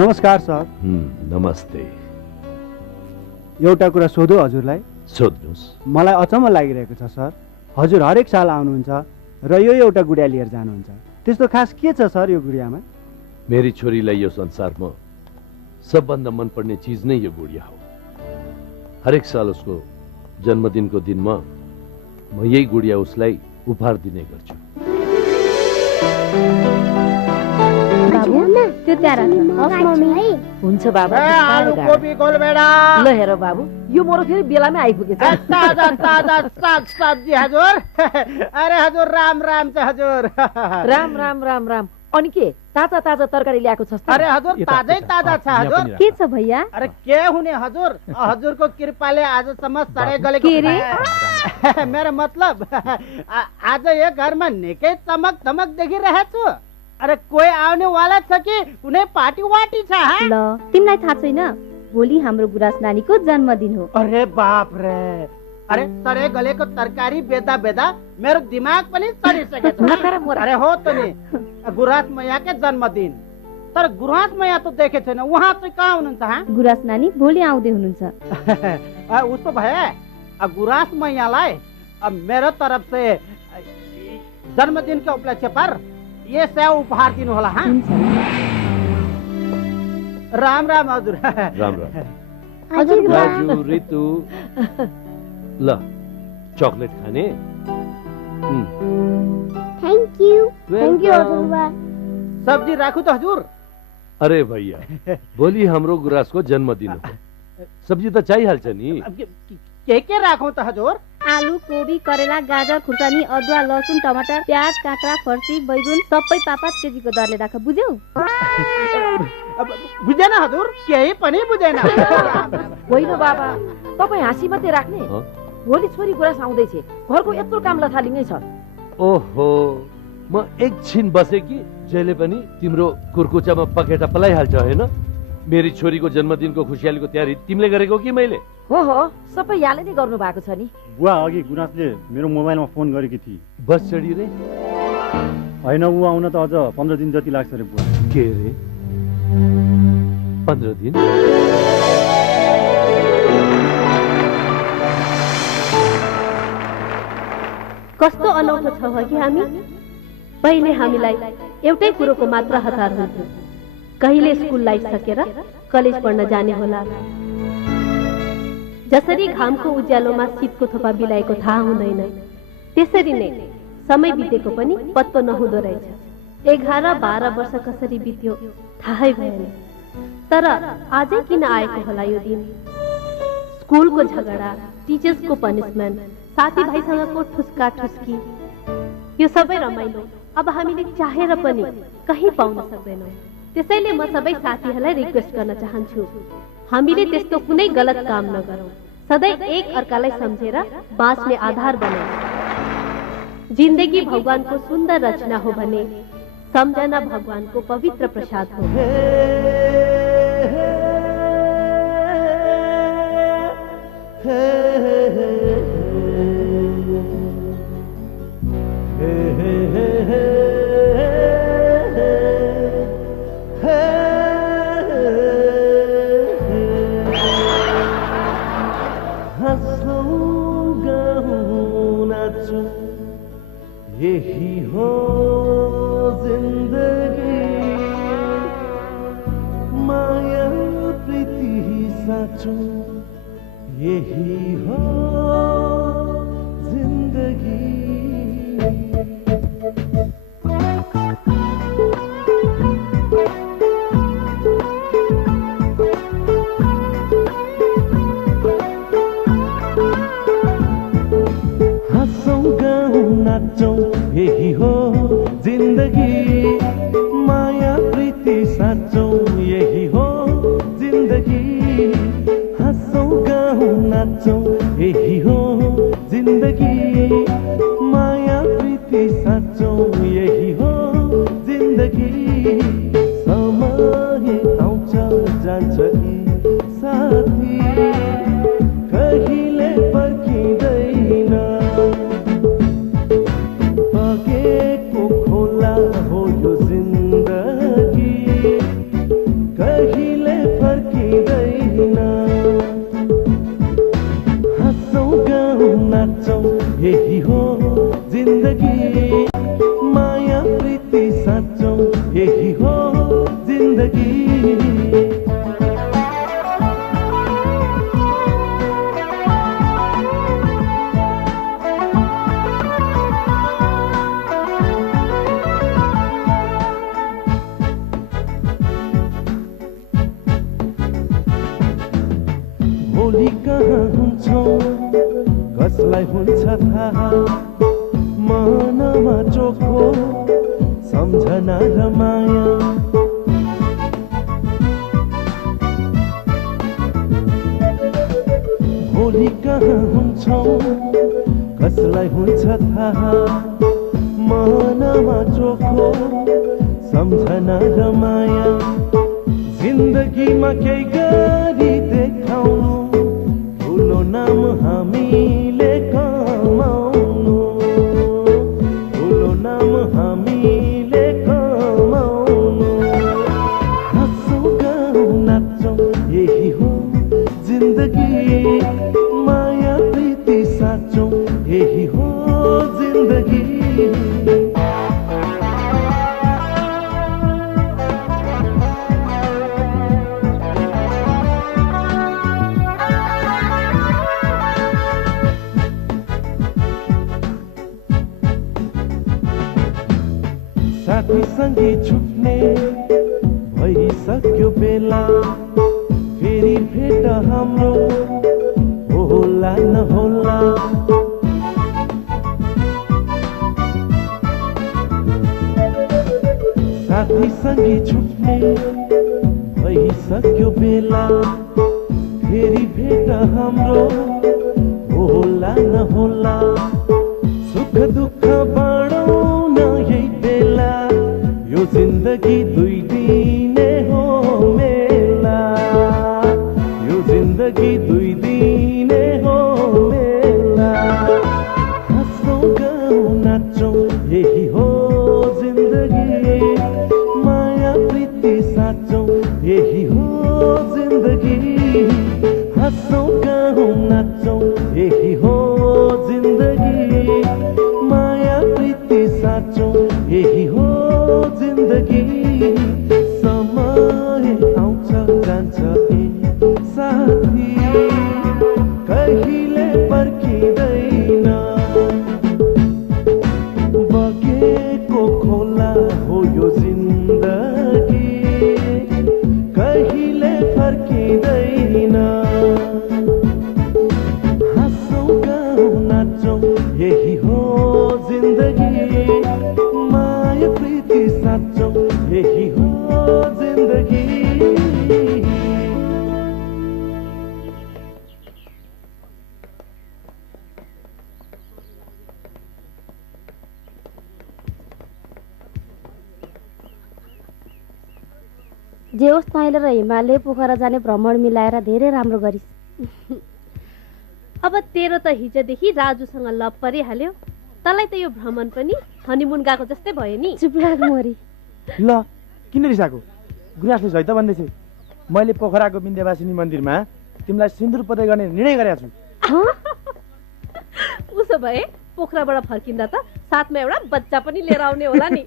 नमस्कार सर। नमस्ते। एउटा कुरा सोधु हजुरलाई? सोध्नुस्। मलाई अचम्म लागिरहेको छ सर, हजुर हरेक साल आउनुहुन्छ र यो एउटा गुडिया लिएर जानुहुन्छ, त्यस्तो खास के छ सर यो गुडियामा? मेरी छोरीलाई यो संसारमा सबभन्दा मनपर्ने चिज नै यो गुडिया हो। हरेक साल उसको जन्मदिनको दिनमा म यही गुडिया उसलाई उपहार दिने गर्छु। त्यो त्यारा हुन्छ बाबा। ल हेर बाबु, यो मोरो फेरि बेलामै आइपुगेछ। ताजा ताजा साग सब्जी हजुर। अरे हजुर राम राम छ हजुर। राम राम राम राम। अनि के ताजा ताजा तरकारी ल्याएको छ? अरे हजुर ताजै ताजा छ हजुर। के छ भैया? अरे के हुने हजुर, हजुरको कृपाले आजसम्म सडै गलेको। मेरो मतलब आज यो घरमा निकै चमक धमक देखिरहेछु। अरे कोही आउने वाला छ कि कुनै पार्टी वाटी छ? ल तिमीलाई थाहा छैन, भोलि हाम्रो गुराँस नानीको जन्मदिन हो। अरे बाप रे, अरे सडे गलेको तरकारी बेच्दा बेच्दा मेरो दिमाग पनि सडिसकेछ। अरे हो त नि, गुराँस मैयाकै जन्मदिन, तर गुराँस मैया त देखे छैन, उहाँ चाहिँ कहाँ हुनुहुन्छ? गुराँस नानी भोलि आउँदै हुनुहुन्छ। उसो भए गुराँस मैयालाई मेरो तरफ से जन्मदिनको उपलक्ष्य पर ये सेवा उपहार दिनु होला। राम राम हजुर। राम राम। राजु रितु, ल चकलेट खाने? Thank you. थ्याङ्क यू हजुरबा। सब्जी राखू त हजुर? अरे भैया भोलि हाम्रो गुराँसको जन्मदिन हो, सब्जी त चाहिहाल्छ नि। के राखौँ त हजुर? आलु, कोबी, करेला, गाजर, खुर्सानी, अदुवा, लसुन, टमाटर, प्याज, काँक्रा, फर्सी, बैगुन सबै 5-5 केजीको दरले राख, बुझ्यौ? बुझेन हजुर, केही पनि बुझेन। होइन बाबा, तपाईँ हाँसी मात्रै राख्ने। भोलि छोरी गुराँस आउँदैछ, घरको यत्रो काम लथालिङै छ। ओहो, म एकछिन बसे कि जहिले पनि तिम्रो कुर्कुचामा पखेटा पलाइहाल्छ होइन? मेरी छोरीको जन्मदिनको खुसियालीको तयारी तिमीले गरेको कि मैले? हो, सबै यहाँले नै गर्नु भएको छ नि। बुवा अघि गुराँसले मेरो मोबाइलमा फोन गरेकी थिए। बस चढी रे? होइन, ऊ आउन त अझ 15 दिन जति लाग्छ रे बुवा। के रे 15 दिन? कस्तो अनौठो छ कि हामी? पहिले हामीलाई एउटै कुरोको मात्र हतार हुन्थ्यो, कहिले स्कुल लाइफ सकेर कलेज पढ्न जाने होला। जसरी घामको उज्यालोमा शीतको थोपा बिलाएको थाहा हुँदैन, त्यसरी नै समय बितेको पनि पत्तो नहुँदो रहेछ। 11-12 वर्ष कसरी बित्यो थाहै भएन। तर आजै किन आएको होला यो दिन? स्कुलको झगडा, टिचर्सको पनिसमेन्ट, साथीभाइसँगको ठुस्का ठुस्की, यो सबै रमाइलो अब हामीले चाहेर पनि कहीँ पाउन सक्दैनौँ। त्यसैले म सबै साथीहरूलाई रिक्वेस्ट गर्न चाहन्छु, हामीले त्यस्तो कुनै गलत काम नगरौँ। सधैँ एक अर्कालाई सम्झेर बाँच्ने आधार बनाऊ। जिन्दगी भगवानको सुन्दर रचना हो भने सम्झना भगवानको पवित्र प्रसाद हो। यही हो जिंदगी, माया प्रीति साचो यही हो जिंदगी। यही हो जिंदगी, माया प्रीति साचौं यही हो जिंदगी। हंसौं गाऊं नाचौं यही हो जिंदगी, माया प्रीति साचौं यही हो जिंदगी। समय आउँछ जान्छ यी साथी, कहिले पर्खिँदैन। बगेको खोला हो यो जिन्दगी, कहिले फर्किँदैन। हँसौं गाऊं नाचौं यही हो जिन्दगी, माया प्रीति साचौं यही हो जिन्दगी। भोलि कहाँ हुन्छौं कसलाई हुन्छ थाहा, मनमा चोखो सम्झना र माया। भोलि कहाँ हुन्छौं कसलाई हुन्छ थाहा, मनमा चोखो सम्झना र माया। जिन्दगीमा केही गरी देखाउनु, ठुलो नाम हामीले कमाउनु, ठुलो नाम हामीले कमाउनु। हँसौं गाऊं नाचौं यही हो जिन्दगी, माया प्रीति साचौं यही हो जिन्दगी। साथी सँगै छुट्टी छुट्ने भइसक्यो बेला फेरि भेट हाम्रो होला नहोला साथी सँगै छुट्ने भइसक्यो बेला फेरि भेट हाम्रो होला नहोला सुख दुःख बाँडौँ न यही बेला यो जिन्दगी दुई दिने हो मेला यो जिन्दगी दुई दिने हो मेला हँसौँ गाउँ नाचौँ यही हो जिन्दगी माया प्रीति साँचौँ यही हो जिन्दगी हँसौँ गाउँ नाचौँ यही हो जिन्दगी माया प्रीति साँचौँ यही हो जिन्दगी समय आउँछ जान्छ ए साथी कहिले पर्खिँदैन बगेको खोला हो यो जिन्दगी कहिले फर्किँदैन हाँसौँ गाउँ नाचौँ यही हो जिन्दगी माया प्रीति साँचौँ यही हो जिन्दगी जे होस् तैँले र हिमालय पोखरा जाने भ्रमण मिलाएर धेरै राम्रो गरिस्। अब तेरो त हिजोदेखि राजुसँग लभ परिहाल्यो, तँलाई त यो भ्रमण पनि हनीमुन गएको जस्तै भयो नि। चुप लाग मोरी। ल किन रिसाएको? गुराँसले झै त भन्दैछ मैले पोखराको विन्ध्यवासिनी मन्दिरमा तिमीलाई सिन्दुर पोते गर्ने निर्णय गरेको छु। उसो भए पोखराबाट फर्किँदा त साथमा एउटा बच्चा पनि लिएर आउने होला नि।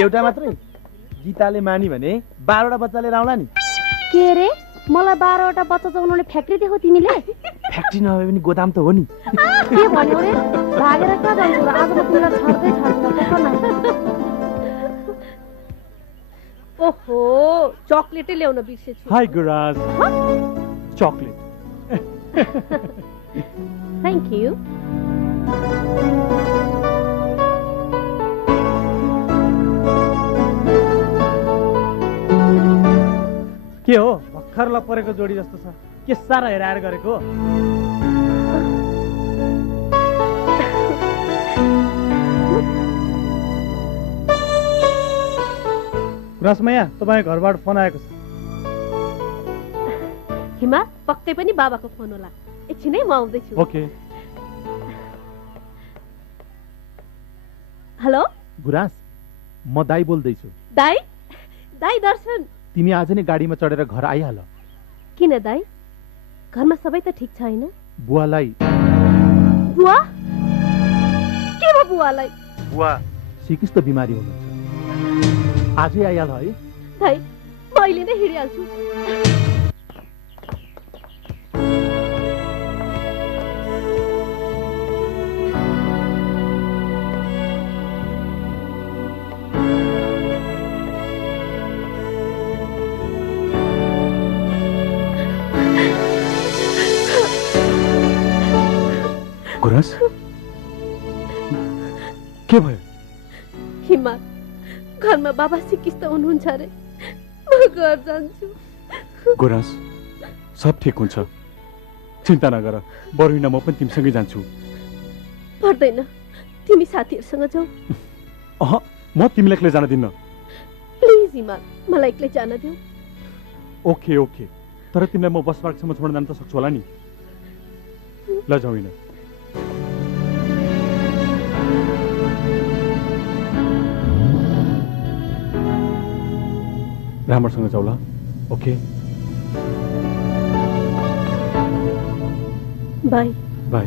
एउटा मात्रै? गीताले मानी भने 12वटा बच्चा लिएर आउला नि। के रे मलाई 12वटा बच्चा जन्माउने फ्याक्ट्री देखो तिमीले? फ्याक्ट्री नभए पनि गोदाम त हो नि। के भन्यो रे? भागेर कहाँ जान्छौ र? आज म तिमीलाई छड्दै छड्दिन। ओहो चकलेटै ल्याउन बिर्सेछु। हाई गुराज। चकलेट। Thank you. के हो भर्खर लपरेको जोडी जस्तो छ, के साह्रो हेराएर गरेको? रसमैया तपाईँ घरबाट फोन आएको छ। हिमा पक्कै पनि बाबाको फोन होला, एकछिनै म आउँदैछु। ओके। हेलो गुराँस, म दाई बोल्दैछु। दाई? दाई दर्शन, तिमी आज नै गाडीमा चढेर घर आइहाल। किन दाई, घरमा सबै त ठिक छैन? बुवालाई बुवा? के भयो बुवालाई? बुवा सिकिस्त बिमारी हुनुहुन्छ, आजै आइहाल है। दाई म अहिले नै हिँडिहाल्छु। गुराँस के भयो? हिमा घरमा बाबा सिकिस्त हुनुहुन्छ अरे, म घर जान्छु। गुराँस सब ठिक हुन्छ, चिन्ता नगर, बरुइना म पनि तिमीसँगै जान्छु। पर्दैन, तिमी साथीहरूसँग जाऊ। अह, म तिमीलाई एक्लै जान दिन्न। प्लिज हिमा, मलाई एक्लै जान देऊ। ओके ओके, तर तिमीलाई म बस पार्कसम्म छोड्न जान त सक्छु होला नि। ल जाउँ। राम्रोसँग जाऊ ल। Okay by. बाई।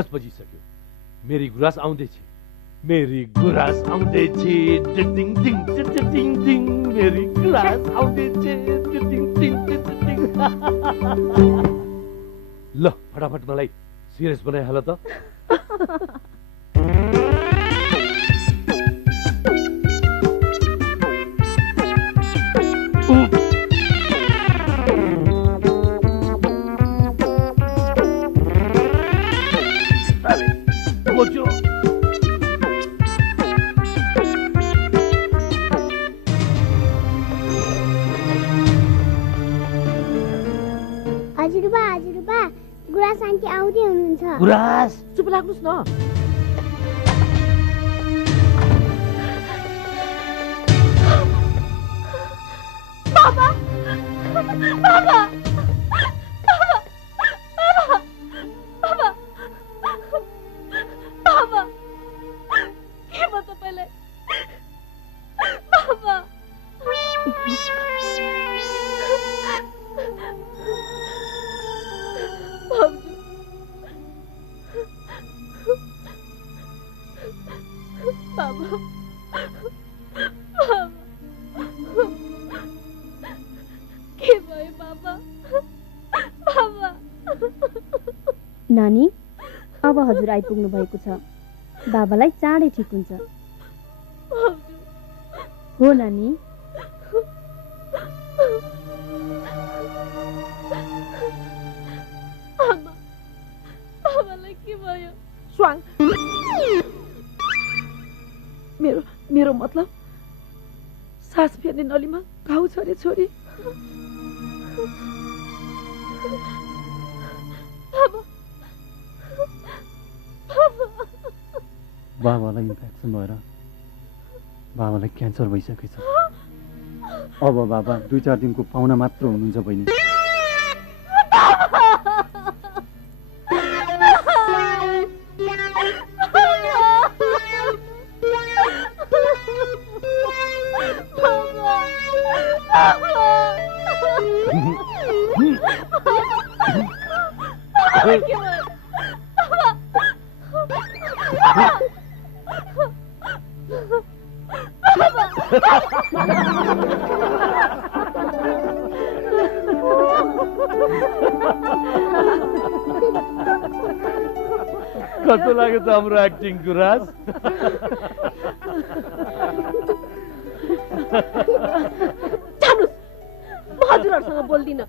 10 बजिसक्यो। मेरी गुराँस आउँदैछ। मेरी गुराँस आउँदैछ। टिङ टिङ टिङ टिङ टिङ। मेरी गुराँस आउँदैछ। टिङ टिङ टिङ टिङ। ल फटाफट मलाई सिरियस बनाइहाल त। हजुरबा गुराँस आन्टी आउँदै हुनुहुन्छ। गुराँस चुप लाग्नुस् न। बाबा बाबा बाबा के म तपाईलाई बाबा बाबा के भयो बाबा बाबा। नानी अब हजुर आइपुग्नु भएको छ। बाबालाई चाँडै ठिक हुन्छ। हो नानी। आमा बाबालाई के भयो? स्वाङ मेरो मतलब सास फेर्ने नलीमा घाउ छ रे छोरी। बाबालाई इन्फेक्सन भएर बाबालाई क्यान्सर भइसकेको छ। अब बाबा 2-4 दिनको पाहुना मात्र हुनुहुन्छ बहिनी। कस्तो लाग्यो त हाम्रो एक्टिङ गुराँस? जानुस् म हजुरहरुसँग बोल्दिन।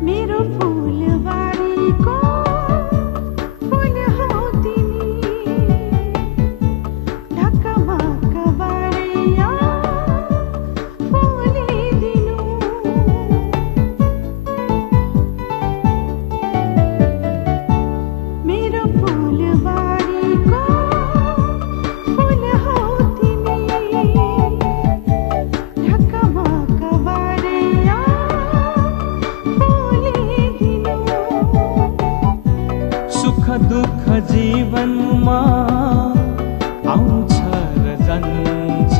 मेरो फुलबारीको सुख जीवनमा आउँछ र जान्छ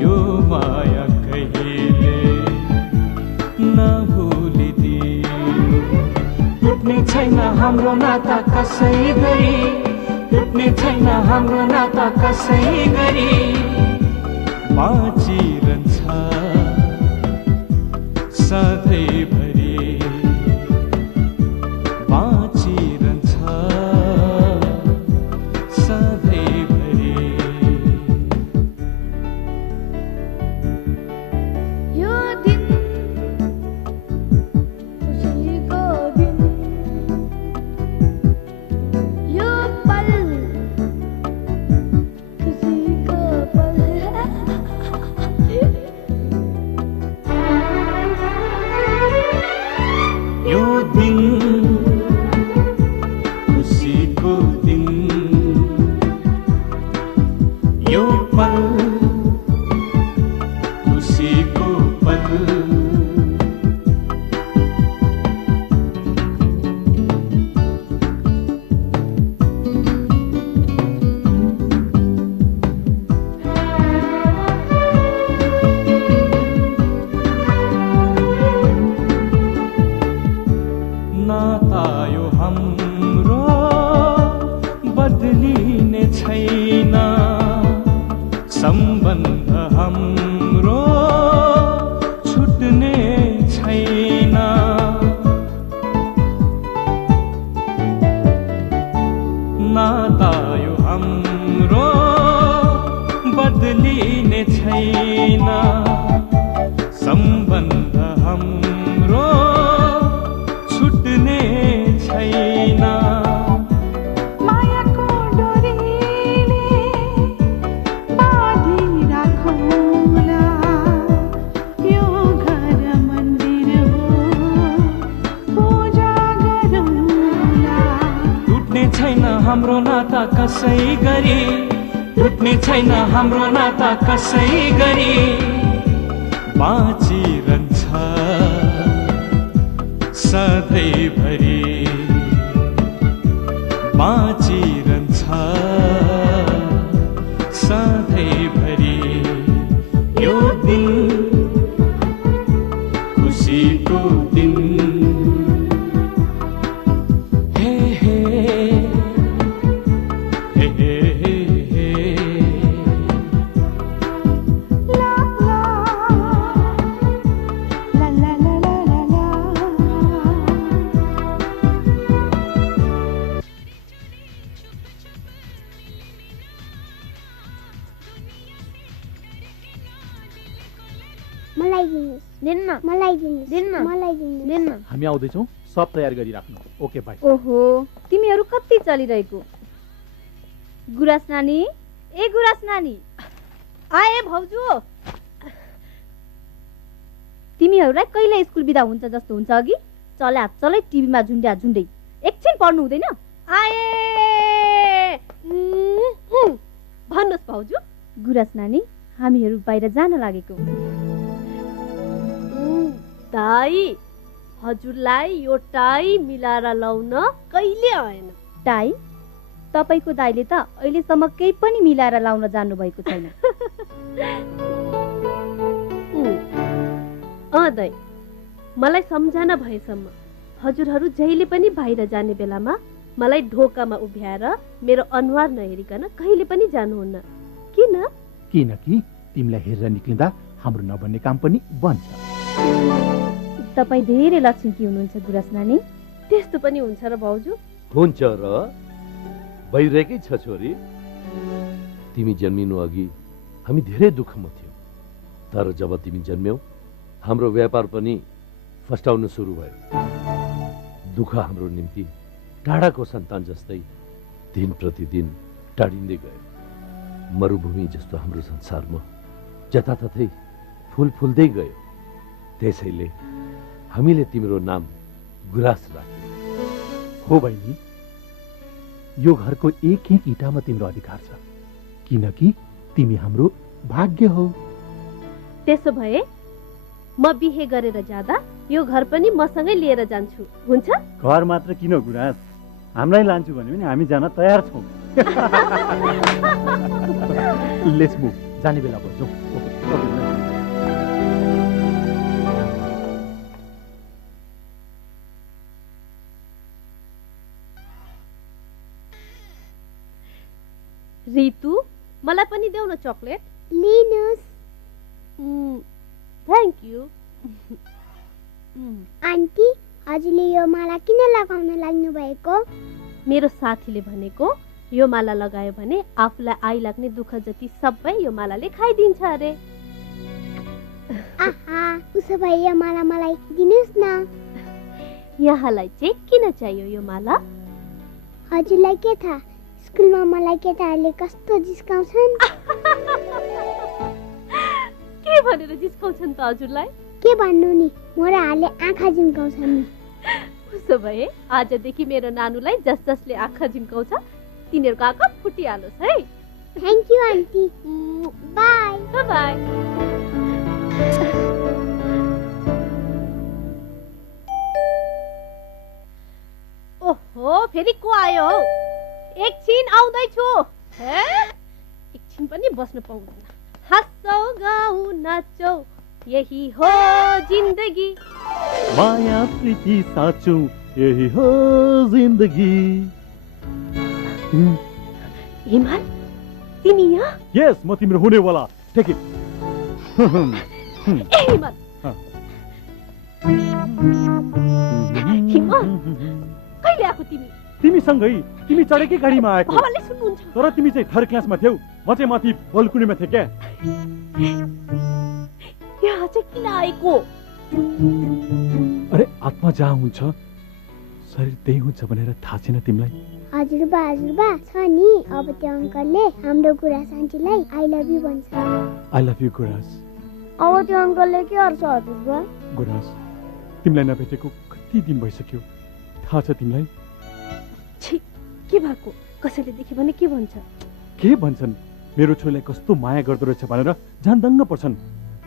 यो माया कहिले नभुलिदिनु टुट्ने छैन हाम्रो नाता कसै गरी टुट्ने छैन हाम्रो नाता कसै गरी बाँचिरहन्छ सधैँभरि बाँचिरहन्छ सधैँभरि यो दिन खुसीको दिन यो पल खुसीको पल यो दिन खुसीको दिन यो पल खुसीको पल नाता यो हाम्रो बदलिने छैन सम्बन्ध हाम्रो छुट्ने छैन नाता यो हाम्रो बदलिने छैन सम्बन्ध हाम्रो छुट्ने छैन मायाको डोरीले बाँधिराखौँला यो घर मन्दिर हो पूजा गरौँला टुट्ने छैन हाम्रो नाता कसै गरी टुट्ने छैन हाम्रो नाता कसै गरी बाँचिरहन्छ सधैँभरि बाँचिरहन्छ सधैँभरि यो दिन खुसीको दिन हे हे हे हे हे हे ला ला ला ला ला ला ला मलाई दिनुहोस् दिन्न मलाई दिनुहोस् दिन्न मलाई दिनुहोस् दिन्न हामी आउँदैछौँ सब तयार गरिराख्नु ओके बाई ओहो तिमीहरू कति चलिरहेको गुराँस नानी ए गुराँस नानी आए भाउजू तिमीहरूलाई कहिले स्कुल बिदा हुन्छ जस्तो हुन्छ अघि चलै टिभीमा झुन्ड्या झुन्डै एकछिन पढ्नु हुँदैन आए भन्नुहोस् भाउजू गुराँस नानी हामीहरू बाहिर जान लागेको दाई हजुरलाई यो टाई मिलाएर लाउन कहिले आएन टाई तपाईँको दाइले त अहिलेसम्म केही पनि मिलाएर लाउन जान्नु भएको छैन दाई मलाई सम्झना भएसम्म हजुरहरू जहिले पनि बाहिर जाने बेलामा मलाई ढोकामा उभ्याएर मेरो अनुहार नहेरिकन कहिले पनि जानुहुन्न किन किनकि तिमीलाई हेरेर निक्लिँदा हाम्रो नबन्ने काम पनि बन्छ तपाईँ धेरै लक्षिकी हुनुहुन्छ गुराँस नानी त्यस्तो पनि हुन्छ र भाउजू हुन्छ र भइरहेकै छ छोरी तिमी जन्मिनु अघि हामी धेरै दुःखमा थियौँ तर जब तिमी जन्म्यौ हाम्रो व्यापार पनि फस्टाउन सुरु भयो दुःख हाम्रो निम्ति टाढाको सन्तान जस्तै दिन प्रतिदिन टाढिँदै गयो मरुभूमि जस्तो हाम्रो संसारमा जताततै फुल फुल्दै गयो त्यसैले हामीले तिम्रो नाम गुराँस राख्यौँ हो बहिनी यो घरको एक एक इँटामा तिम्रो अधिकार छ किनकि तिमी हाम्रो भाग्य हो त्यसो भए म बिहे गरेर जाँदा यो घर पनि मसँगै लिएर जान्छु हुन्छ घर मात्र किन गुराँस हामीलाई लान्छु भने पनि हामी जान तयार छौँ। लेट्स मुभ, जाने बेला भयो। रितु, मलाई पनि देऊ न चकलेट। लिनुस्। Thank you. आन्टी, हजुरले यो माला किन लगाउन लाग्नु भएको? मेरो साथीले भनेको यो माला लगायो भने आफूलाई आइलाग्ने दुःख जति सबै यो मालाले खाइदिन्छ अरे। आहा, उसो भए यो माला मलाई दिनुस् न। यहाँलाई चाहिँ किन चाहियो यो माला? हजुरलाई के थाहा, स्कुलमा मलाई केटाहरूले कस्तो जिस्काउँछन्। के भनेर जिस्काउँछन् त हजुरलाई? के भन्नु नि, मोराहरूले आँखा झिम्काउँछन् नि। उसो भए आजदेखि मेरो नानुलाई जसले आँखा झिम्काउँछ तिनीहरूको आँखा फुटिहालोस् है। Thank you aunty. By by. ओहो, फेरि को आयो? एकछिन आउँदैछु। एकछिन पनि बस्न पाउँदैन। हाँसौ गाउँ नाचौ यही हो जिन्दगी। माया प्रीति साँचो यही हो जिन्दगी। हिमाल, तिमी यहाँ? यस, म तिम्रो हुनेवाला। Take it. ए हिमाल, हिमाल, कहिले आएको तिमी? तिमीसँगै, तिमी चढेकै गाडीमा आएको। बाबाले सुन्नुहुन्छ। तर तिमी चाहिँ थर्ड क्लासमा थियौ, म चाहिँ माथि बल्कुनीमा थिएँ क्या। यहाँ चाहिँ किन आएको? अरे आत्मा जहाँ हुन्छ शरीर त्यही हुन्छ भनेर थाहा छैन तिमीलाई? हजुरबा छ नि। अब त्यो अङ्कलले हाम्रो गुराँस आन्टीलाई आई लभ यू भन्छ। आई लभ यू गुराँस। अब त्यो अङ्कलले के गर्छ हजुरबा? गुराँस, तिमीलाई नभेटेको कति दिन भइसक्यो, थाहा छ तिमीलाई? छी, के भएको? कसैले देख्यो भने के भन्छ? के भन्छन्? मेरो छोरीलाई कस्तो माया गर्दो रहेछ भनेर झन् दङ्ग पर्छन्।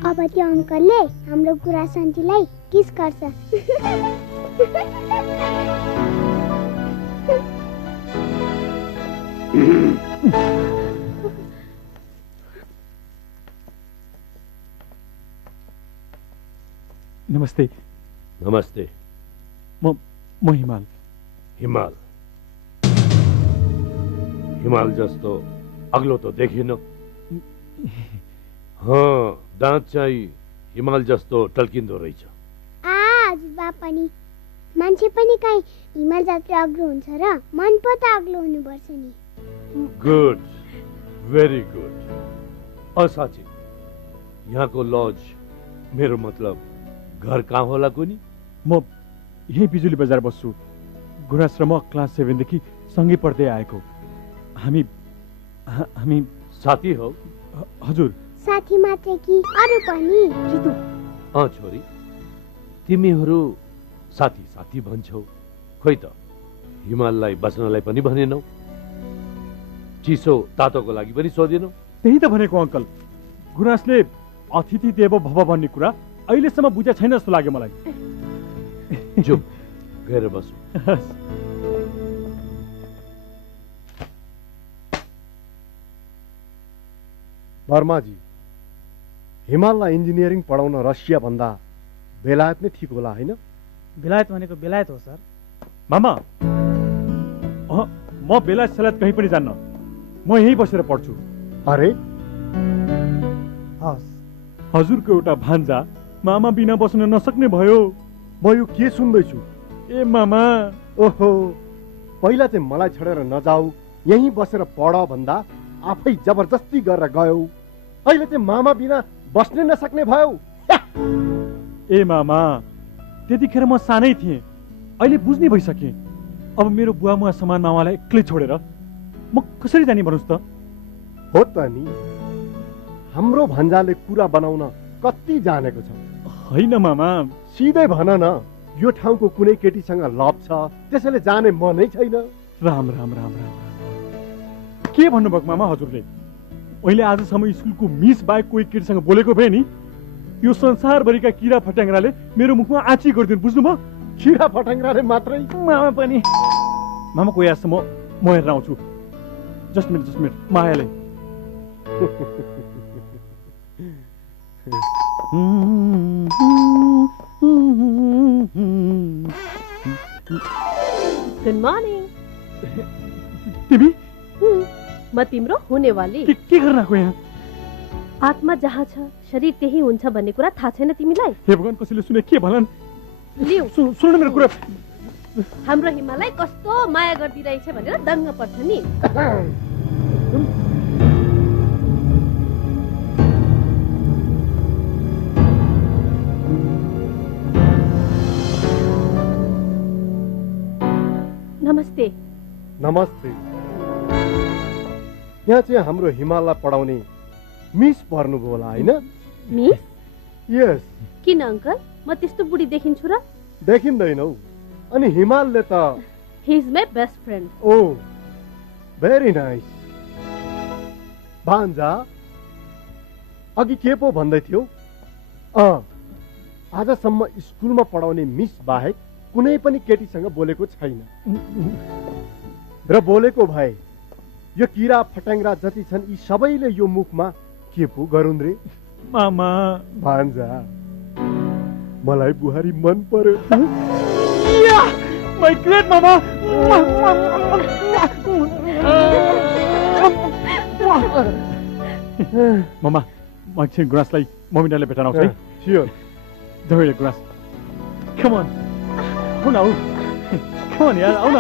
अब त्यो अङ्कलले हाम्रो गुराँस आन्टीलाई किस गर्छ। नमस्ते। नमस्ते। म हिमाल। हिमाल? हिमाल जस्तो अग्लो त देखिन। दाँत चाहिँ हिमाल जस्तो टल्किँदो रहेछ। हजुरबा पनि मान्छे पनि कहीँ हिमाल जत्रो अग्लो हुन्छ र मन पो त अग्लो हुनुपर्छ नि। Good, very good. साँच्चै यहाँको लज, मेरो मतलब घर कहाँ होला कुनी? म यही बिजुली बजार बस्छु। गुराँस र म क्लास 7 देखि सँगै पढ्दै आएको। हामी साथी हौ? हजुर। साथी मात्रै कि अरू पनि? छोरी, तिमीहरू साथी साथी भन्छौ, खोइ त हिमाललाई बस्नलाई पनि भनेनौ, चिसो तातोको लागि पनि सोधेनौ। त्यही त भनेको अङ्कल, गुराँसले अतिथि देवो भव भन्ने कुरा अहिलेसम्म बुझे छैन जस्तो लाग्यो मलाई। चुप, गएर बसु। वर्माजी, हिमाललाई इन्जिनियरिङ पढाउन रसिया भन्दा बेलायत नै ठिक होला होइन? बेलायत भनेको बेलायत हो सर। मामा, म बेलायत सलायत कहीँ पनि जान्न, म यहीँ बसेर पढ्छु। अरे हजुरको एउटा भान्जा मामा बिना बस्न नसक्ने भयो। म यो के सुन्दैछु? ए मामा, ओहो, पहिला चाहिँ मलाई छोडेर नजाऊ, यहीँ बसेर पढ भन्दा आफै जबरजस्ती गरेर गयौ। अहिले चाहिँ मामा बिना बस्नै नसक्ने भयो। ए मामा, त्यतिखेर म सानै थिएँ, अहिले बुझ्ने भइसकेँ। अब मेरो बुवा मुवा समान मामालाई एक्लै छोडेर म कसरी जाने भन्नुहोस् त? हो त नि, हाम्रो भन्जाले कुरा बनाउन कति जानेको छ। होइन मामा, सिधै भन न, यो ठाउँको कुनै केटीसँग लभ छ, त्यसैले जाने मनै छैन। राम राम राम राम। के भन्नुभएको मामा हजुरले? मैले आजसम्म स्कुलको मिस बाहेक कोही केटीसँग बोलेको भए नि, यो संसारभरिका किरा फट्याङ्ग्राले मेरो मुखमा आँची गरिदिनु, बुझ्नुभयो? किरा फट्याङ्ग्राले मात्रै? मामा पनि मामा कोही आएछ म हेरेर आउँछु। जस्ट मिनट मायाले गुड मर्निङ। तिमी म तिम्रो हुनेवाली। के गर्न आएको यहाँ? आत्मा जहाँ छ शरीर त्यही हुन्छ भन्ने कुरा थाहा छैन तिमीलाई? हे भगवान, कसैले सुने के भनन्? लिऊ सुन मेरो कुरा। हाम्रो हिमालय कस्तो माया गरिदिरहेछ भनेर दङ्ग पर्छ नि। नमस्ते। नमस्ते। यहाँ चाहिँ हाम्रो हिमाललाई पढाउने मिस पर्नुभयो होला होइन? मिस? यस। किन अङ्कल, म त्यस्तो बुढी देखिन्छु र? देखिँदैनौ। अनि हिमालले त he is my best friend. Oh very nice. भान्जा अघि के पो भन्दै थियो? आजसम्म स्कुलमा पढाउने मिस बाहेक कुनै पनि केटीसँग बोलेको छैन। र बोलेको भए यो किरा फट्याङ्ग्रा जति छन् यी सबैले यो मुखमा के पो गरून् रे? मामा। भान्जा मलाई बुहारी मन पर्यो। माय ग्रेट मामा। मामा म एकछिन गुराँसलाई मम्मी ड्याडीलाई भेटाउन आउँछु है। स्योर। जहिले गुराँस कम अन आऊ न, कम अन यार, आऊ न,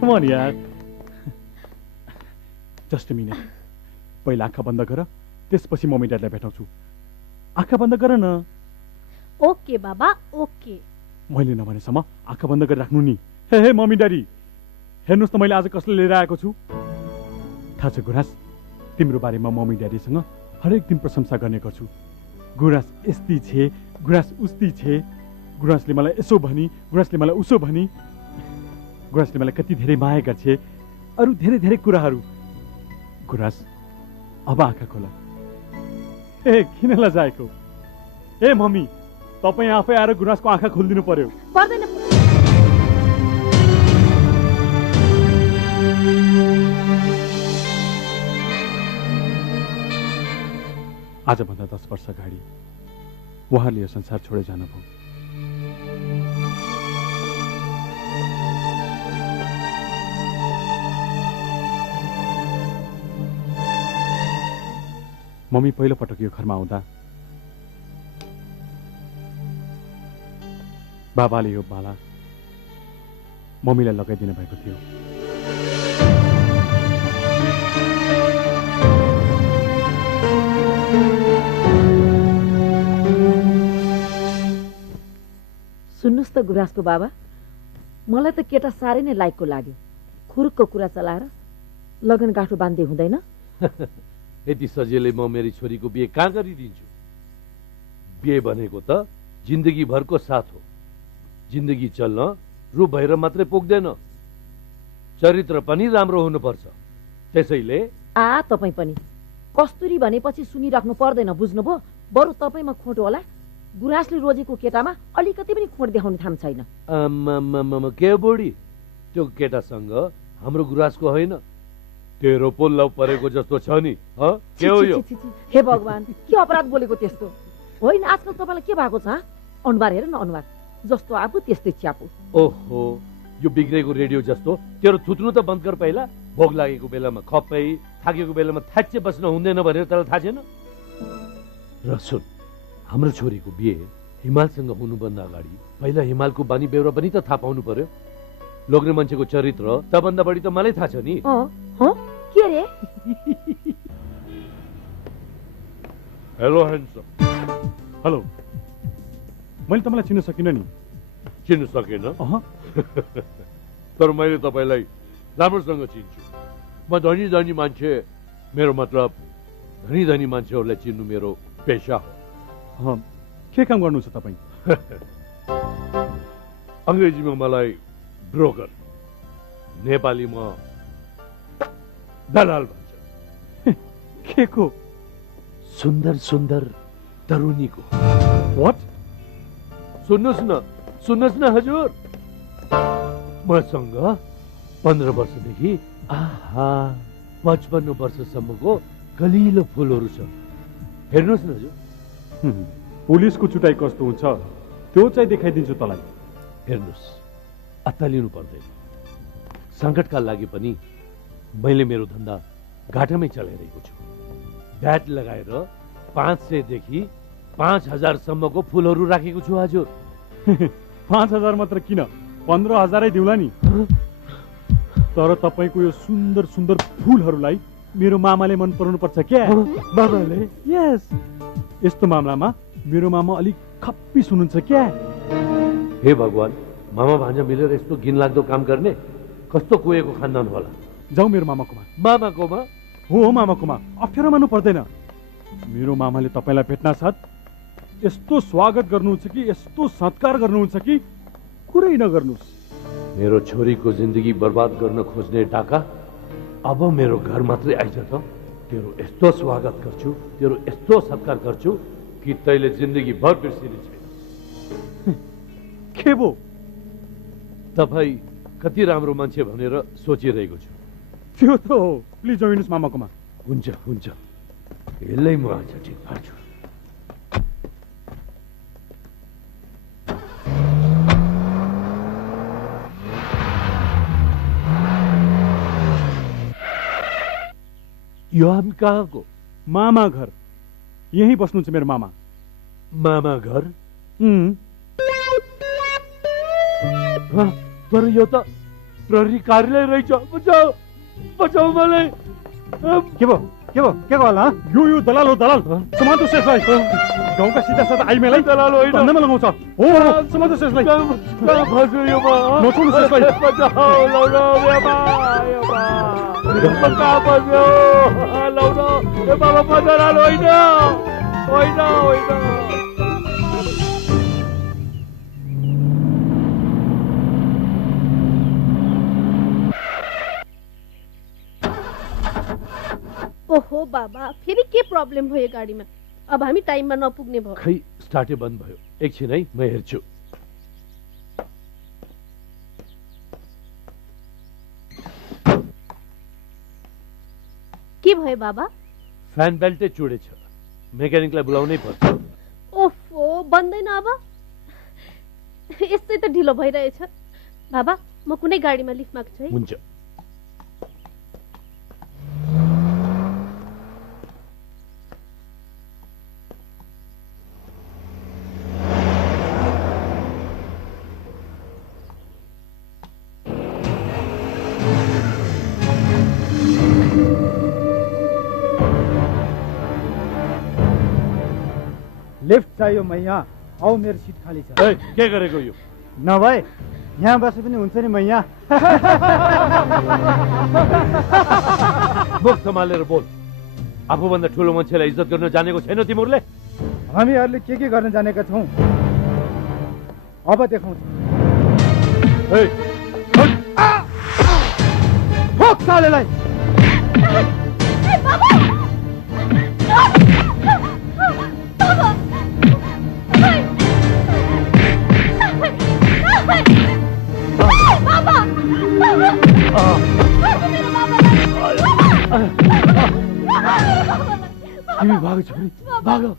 कम अन यार। जस्ट अ मिनट, पहिला आँखा बन्द गर, त्यसपछि मम्मी ड्याडीलाई भेटाउँछु। आँखा बन्द गर न। ओके बाबा, ओके। मैले नभनेसम्म आँखा बन्द गरेर राख्नु नि। हे मम्मी ड्याडी, हेर्नुहोस् त मैले आज कसले लिएर आएको छु। थाहा छ गुराँस, तिम्रो बारेमा मम्मी ड्याडीसँग हरेक दिन प्रशंसा गर्ने गर्छु। गुराँस यस्ती छे, गुराँस उस्ती छे, गुराँसले मलाई यसो भनी, गुराँसले मलाई उसो भनी, गुराँसले मलाई कति धेरै माया गर्छे, अरू धेरै धेरै कुराहरू। गुराँस अब आँखा खोला। ए किन लजाएको? ए मम्मी, तपाईँ आफै आएर गुराँसको आँखा खोलिदिनु पर्यो। पर्दैन। आजभन्दा 10 वर्ष अगाडि उहाँले यो संसार छोडे जानुभयो। मम्मी पहिलो पटक यो घरमा आउँदा बाबाले यो बाला मम्मीलाई लगाइदिनु भएको थियो। सुन्नुहोस् त गुराँसको बाबा, मलाई त केटा साह्रै नै लायकको लाग्यो। खुरुकको कुरा चलाएर लगन गाँठो बाँध्दै हुँदैन? यति सजिलै म मेरी छोरीको बिहे कहाँ गरिदिन्छु? बिहे भनेको त जिन्दगी भरको साथ हो। जिन्दगी चल्न रूप भएर मात्रै पुग्दैन, चरित्र पनि राम्रो हुनुपर्छ। त्यसैले तपाईँ पनि कस्तुरी भनेपछि सुनिराख्नु पर्दैन, बुझ्नुभयो? बरु तपाईँमा खोट होला। गुराँसले रोजेको केटामा अलिकति पनि खोट देखाउने थाम छैन। के बुढी, त्यो केटासँग हाम्रो गुराँसको होइन, तेरो पो लौ परेको जस्तो छ नि। के हो यो? हे भगवान, के अपराध बोलेको त्यस्तो? होइन, आजकल तपाईँलाई के भएको छ? अनुहार हेर न, अनुहार जस्तो आफू त्यस्तै च्यापो। ओहो, यो बिग्रेको रेडियो जस्तो तेरो थुत्नु त बन्द कर पहिला। भोग लागेको बेलामा खप्पै, थाकेको बेलामा थाच्चे बस्न हुँदैन भनेर तँलाई थाहा छैन? र सुन, हाम्रो छोरीको बिहे हिमालसँग हुनुभन्दा अगाडि पहिला हिमालको बानी बेहोरा पनि त थाहा पाउनु पर्यो। लोग्ने मान्छेको चरित्र तभन्दा बढी त मलाई थाहा छ नि। के रे? Hello handsome. हेलो। मैले तपाईँलाई चिन्न सकिनँ नि। चिन्न सकेन? तर मैले तपाईँलाई राम्रोसँग चिन्छु। म धनी धनी मान्छे, मेरो मतलब धनी धनी मान्छेहरूलाई चिन्नु मेरो पेसा हो। के काम गर्नुहुन्छ तपाईँ? अङ्ग्रेजीमा मलाई ब्रोकर, नेपालीमा दलाल भन्छ। के को? सुन्दर सुन्दर तरुनीको। व्हाट? सुन्नुहोस् न, सुन्नुहोस् न हजुर, मसँग 15 वर्षदेखि 55 वर्षसम्मको कलिलो फुलहरू छ। हेर्नुहोस् न हजुर। पुलिसको चुटाइ कस्तो हुन्छ त्यो चाहिँ देखाइदिन्छु तँलाई। हेर्नुहोस्, अत्तालिनु पर्दैन। सङ्कटका लागि पनि मैले मेरो धन्दा घाटामै चलाइरहेको छु। ब्याट लगाएर 500 देखि 5000 सम्मको फुलहरू राखेको छु हजुर। 5000 मात्र किन, 15000 दिउँला नि। तर तपाईँको यो सुन्दर सुन्दर फुलहरूलाई मेरो मामाले मन पराउनु पर्छ क्या। मामाले? यस, यस्तो मामलामा मेरो मामा अलिक खप्पिस हुनुहुन्छ क्या। हे भगवान, मामा भान्जा मिलेर यस्तो घिनलाग्दो काम गर्ने कस्तो कुहेको खानदान होला। जाउँ मेरो मामाकोमा। मामाकोमा? हो मामाकोमा, अप्ठ्यारो मान्नु पर्दैन। मेरो मामाले तपाईँलाई भेट्न साथ यस्तो स्वागत गर्नुहुन्छ कि यस्तो सत्कार गर्नुहुन्छ कि कुरै नगर्नुहोस्। मेरो छोरीको जिन्दगी बर्बाद गर्न खोज्ने डाका अब मेरो घर मात्रै आइज त। तेरो यस्तो स्वागत गर्छु, तेरो यस्तो सत्कार गर्छु कि तैले जिन्दगी भर बिर्सिने छैन। के भो? तपाईँ कति राम्रो मान्छे भनेर सोचिरहेको छु। त्यो त हो। प्लिज आउनुहोस् मामाकोमा। हुन्छ हुन्छ, यसलाई म आज ठिक पार्छु। यो हामी कहाँको? मामा घर। यही बस्नुहुन्छ मेरो मामा। मामा घर? तर यो त प्रहरी कार्यालय रहेछ। बचाऊ बचाऊ मलाई। के भयो के भयो के होला? यो दलाल हो, दलाल। समाज शेषलाई गाउँका सिधा साधा आइमेलाई दलाल होइन भन्दैमा लगाउँछ। हो समाज शेषलाई फस्यो यो म। नछोड्नु शेषलाई। बचाऊ लौरो बेबा कहाँ बस्यो? लौरो ए बाबा, दलाल होइन होइन होइन। ओहो बाबा, फेरि के प्रब्लम भयो गाडीमा? अब हामी टाइममा नपुग्ने भयो। खै स्टार्टै बन्द भयो। एकछिन है, म हेर्छु। के भयो बाबा? फ्यान बेल्टै चुडेछ, मेकानिकलाई बोलाउनै पर्छ। ओफो, बन्दैन अब? यस्तै त ढिलो भइरहेछ। बाबा, म कुनै गाडीमा लिफ्ट माग्छु है। हुन्छ। लिफ्ट चाहियो मैया। आऊ, मेरो सिट खाली छ। के गरेको यो? नभए यहाँ बसे पनि हुन्छ नि मैया। मुख सम्हालेर बोल। आफूभन्दा ठुलो मान्छेलाई इज्जत गर्न जानेको छैन तिमीहरूले? हामीहरूले के गर्न जानेका छौँ, अब देखाउँछ। ठोक सालेलाई। तिमी भागो छोरी, भागो।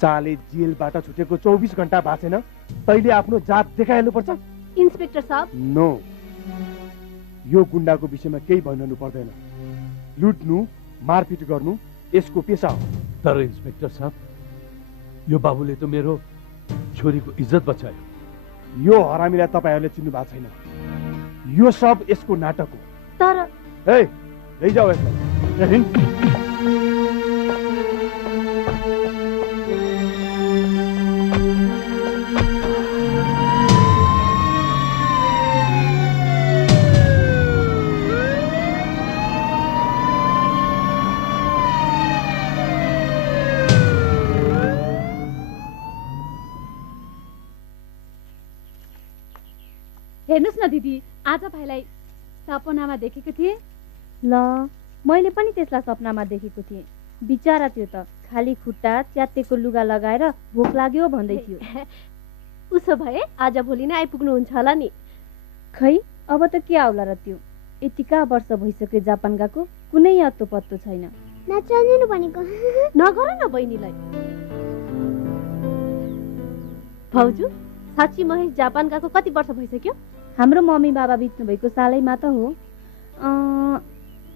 साले जेलबाट छुटेको 24 घण्टा बाँचेन, तैले आफ्नो जात देखाइहाल्नु पर्छ। इन्सपेक्टर साहब, नो, यो गुण्डाको विषयमा केही भन्नु पर्दैन। लुट्नु, मारपिट गर्नु यसको पेसा हो। तर इन्सपेक्टर साहब, यो बाबुले त मेरो छोरीको इज्जत बचायो। यो हरामीलाई तपाईँहरूले चिन्नु भएको छैन। यो सब यसको नाटक हो। तर लैजाऊ यसलाई। हेर्नुहोस् न दिदी, आज भाइलाई सपनामा देखेको थिएँ। ल, मैले पनि त्यसलाई सपनामा देखेको थिएँ। बिचारा त्यो त खाली खुट्टा च्यातेको लुगा लगाएर भोक लाग्यो भन्दै थियो। उसो भए आज भोलि नै आइपुग्नुहुन्छ होला नि। खै अब त के आउला र त्यो। यतिका वर्ष भइसक्यो जापान गएको, कुनै अत्तो पत्तो छैन। नचल्नु भनेको। नगर न बहिनीलाई। भाउजू, साँच्ची महेश जापान गएको कति वर्ष भइसक्यो? हाम्रो मम्मी बाबा बित्नु भएको सालैमा त हो।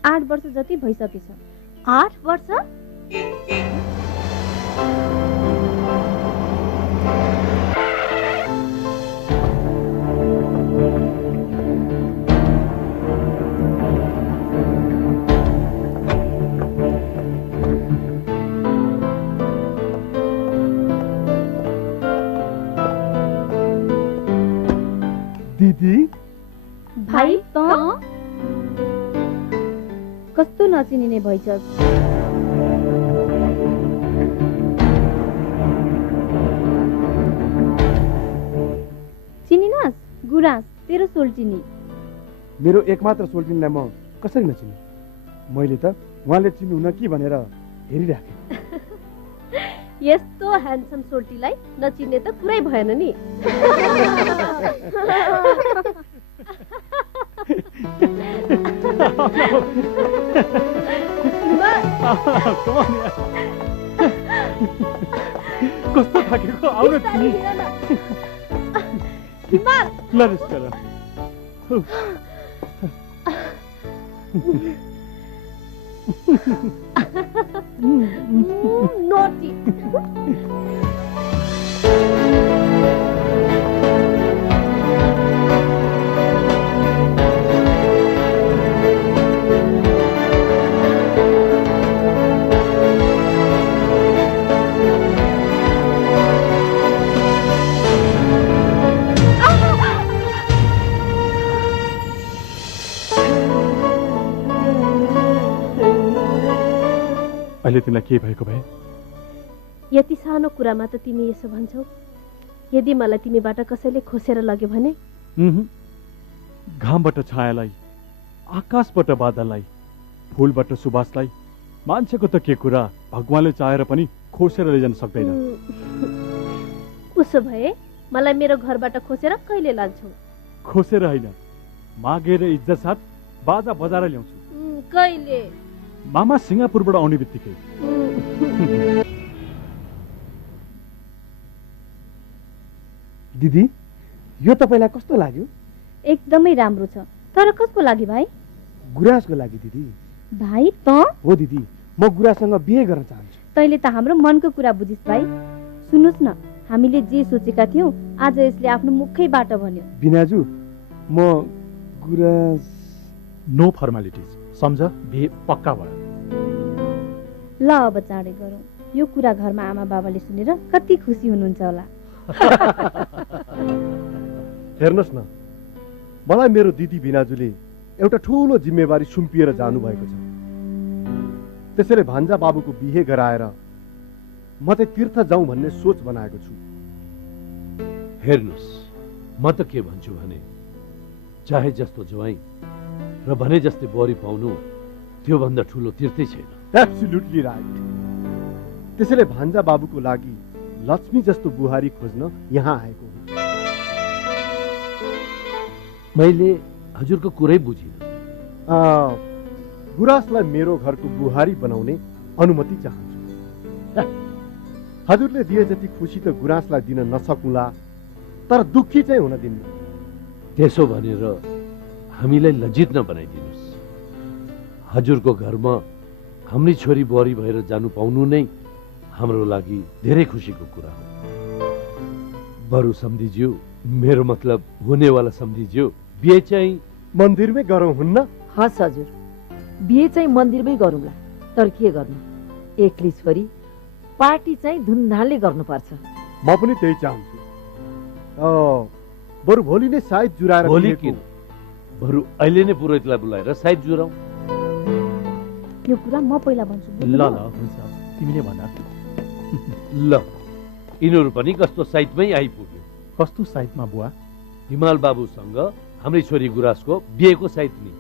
8 वर्ष जति भइसकेछ। 8 वर्ष? दिदी, भाइ त कस्तो नचिनिने भइछस्। चिनिनस्? गुराँस, तेरो सोल्टिनी। मेरो एकमात्र सोल्टिनीलाई म कसरी नचिने? मैले त उहाँले चिन्नुहुन कि भनेर हेरिराखेँ। यस्तो ह्यान्डसम सोल्टीलाई नचिन्ने त कुरै भएन नि। कस्तो थाकेको, आउन तिमी। ल रिस्कर। Naughty. अहिले तिमीलाई के भएको भए? यति सानो कुरामा त तिमी यसो भन्छौ। यदि मलाई तिमीबाट कसैले खोसेर लग्यो भने? घामबाट छायालाई, आकाशबाट बादललाई, फूलबाट सुबासलाई, मान्छेको त के कुरा, भगवानले चाहेर पनि खोसेर लैजान सक्दैन। उसो भए मलाई मेरो घरबाट खोसेर कहिले लान्छौ? खोसेर होइन, मागेर इज्जत साथ बाजा बजाएर ल्याउँछु। कहिले? मामा सिङ्गापुरबाट आउने बित्तिकै। दिदी, यो तपाईँलाई कस्तो लाग्यो? एकदमै राम्रो छ। तर कसको लागि भाइ? गुराँसको लागि दिदी। भाइ त? हो दिदी, म गुराँससँग बिहे गर्न चाहन्छु। तैले त हाम्रो मनको कुरा बुझिस् भाइ। सुन्नुहोस् न, हामीले जे सोचेका थियौँ आज यसले आफ्नो मुखैबाट भन्यो। बिनाजु, म गुराँस। नो फर्मालिटिज, सम्झ, बिहे पक्का भयो। ल अब चाँडै गरौँ। यो कुरा घरमा आमा बाबाले सुनेर कति खुसी हुनुहुन्छ होला। हेर्नुहोस् न, मलाई मेरो दिदी बिनाजुले एउटा ठुलो जिम्मेवारी सुम्पिएर जानुभएको छ। त्यसैले भान्जा बाबुको बिहे गराएर म चाहिँ तीर्थ जाउँ भन्ने सोच बनाएको छु। हेर्नुहोस्, म त के भन्छु भने, चाहे जस्तो ज्वाइँ र भने जस्तै बुहारी पाउनु त्योभन्दा ठुलो तीर्थै छैन। Absolutely right. त्यसैले भान्जा बाबुको लागि लक्ष्मी जस्तो बुहारी खोज्न यहाँ आएको हो। मैले हजुरको कुरै बुझिन। गुराँसलाई मेरो घरको बुहारी बनाउने अनुमति चाहन्छु। हजुरले दिए जति खुसी त गुराँसलाई दिन नसकुला, तर दुःखी चाहिँ हुन दिन्न। त्यसो भनेर हामीलाई लज्जित नबनाइदिनुहोस्। हजुरको घरमा हाम्री छोरी बुहारी भएर जानु पाउनु नै हाम्रो लागि धेरै खुसीको कुरा हो। बरु सम्धिज्यू, मेरो मतलब हुनेवाला सम्धिज्यू, बिहे चाहिँ मन्दिरमै गरौँ हुन्न? हस् हजुर, बिहे चाहिँ मन्दिरमै गरौँला। तर के गर्नु, एक्लै छोरी, पार्टी चाहिँ धुमधामले गर्नुपर्छ। म पनि त्यही चाहन्छु। बरु भोलि नै सायद जुराएर भोलि बिहेको- किन, बरु अहिले नै पुरोहितलाई बोलाएर सायद जुराउँ। यो कुरा म पहिला भन्छु। ल ल हुन्छ, तिमीले भन। ल, यिनीहरू पनि कस्तो साइतमै आइपुग्यो। कस्तो साइतमा बुवा? हिमाल बाबुसँग हाम्रै छोरी गुराँसको बिहेको साइत नि।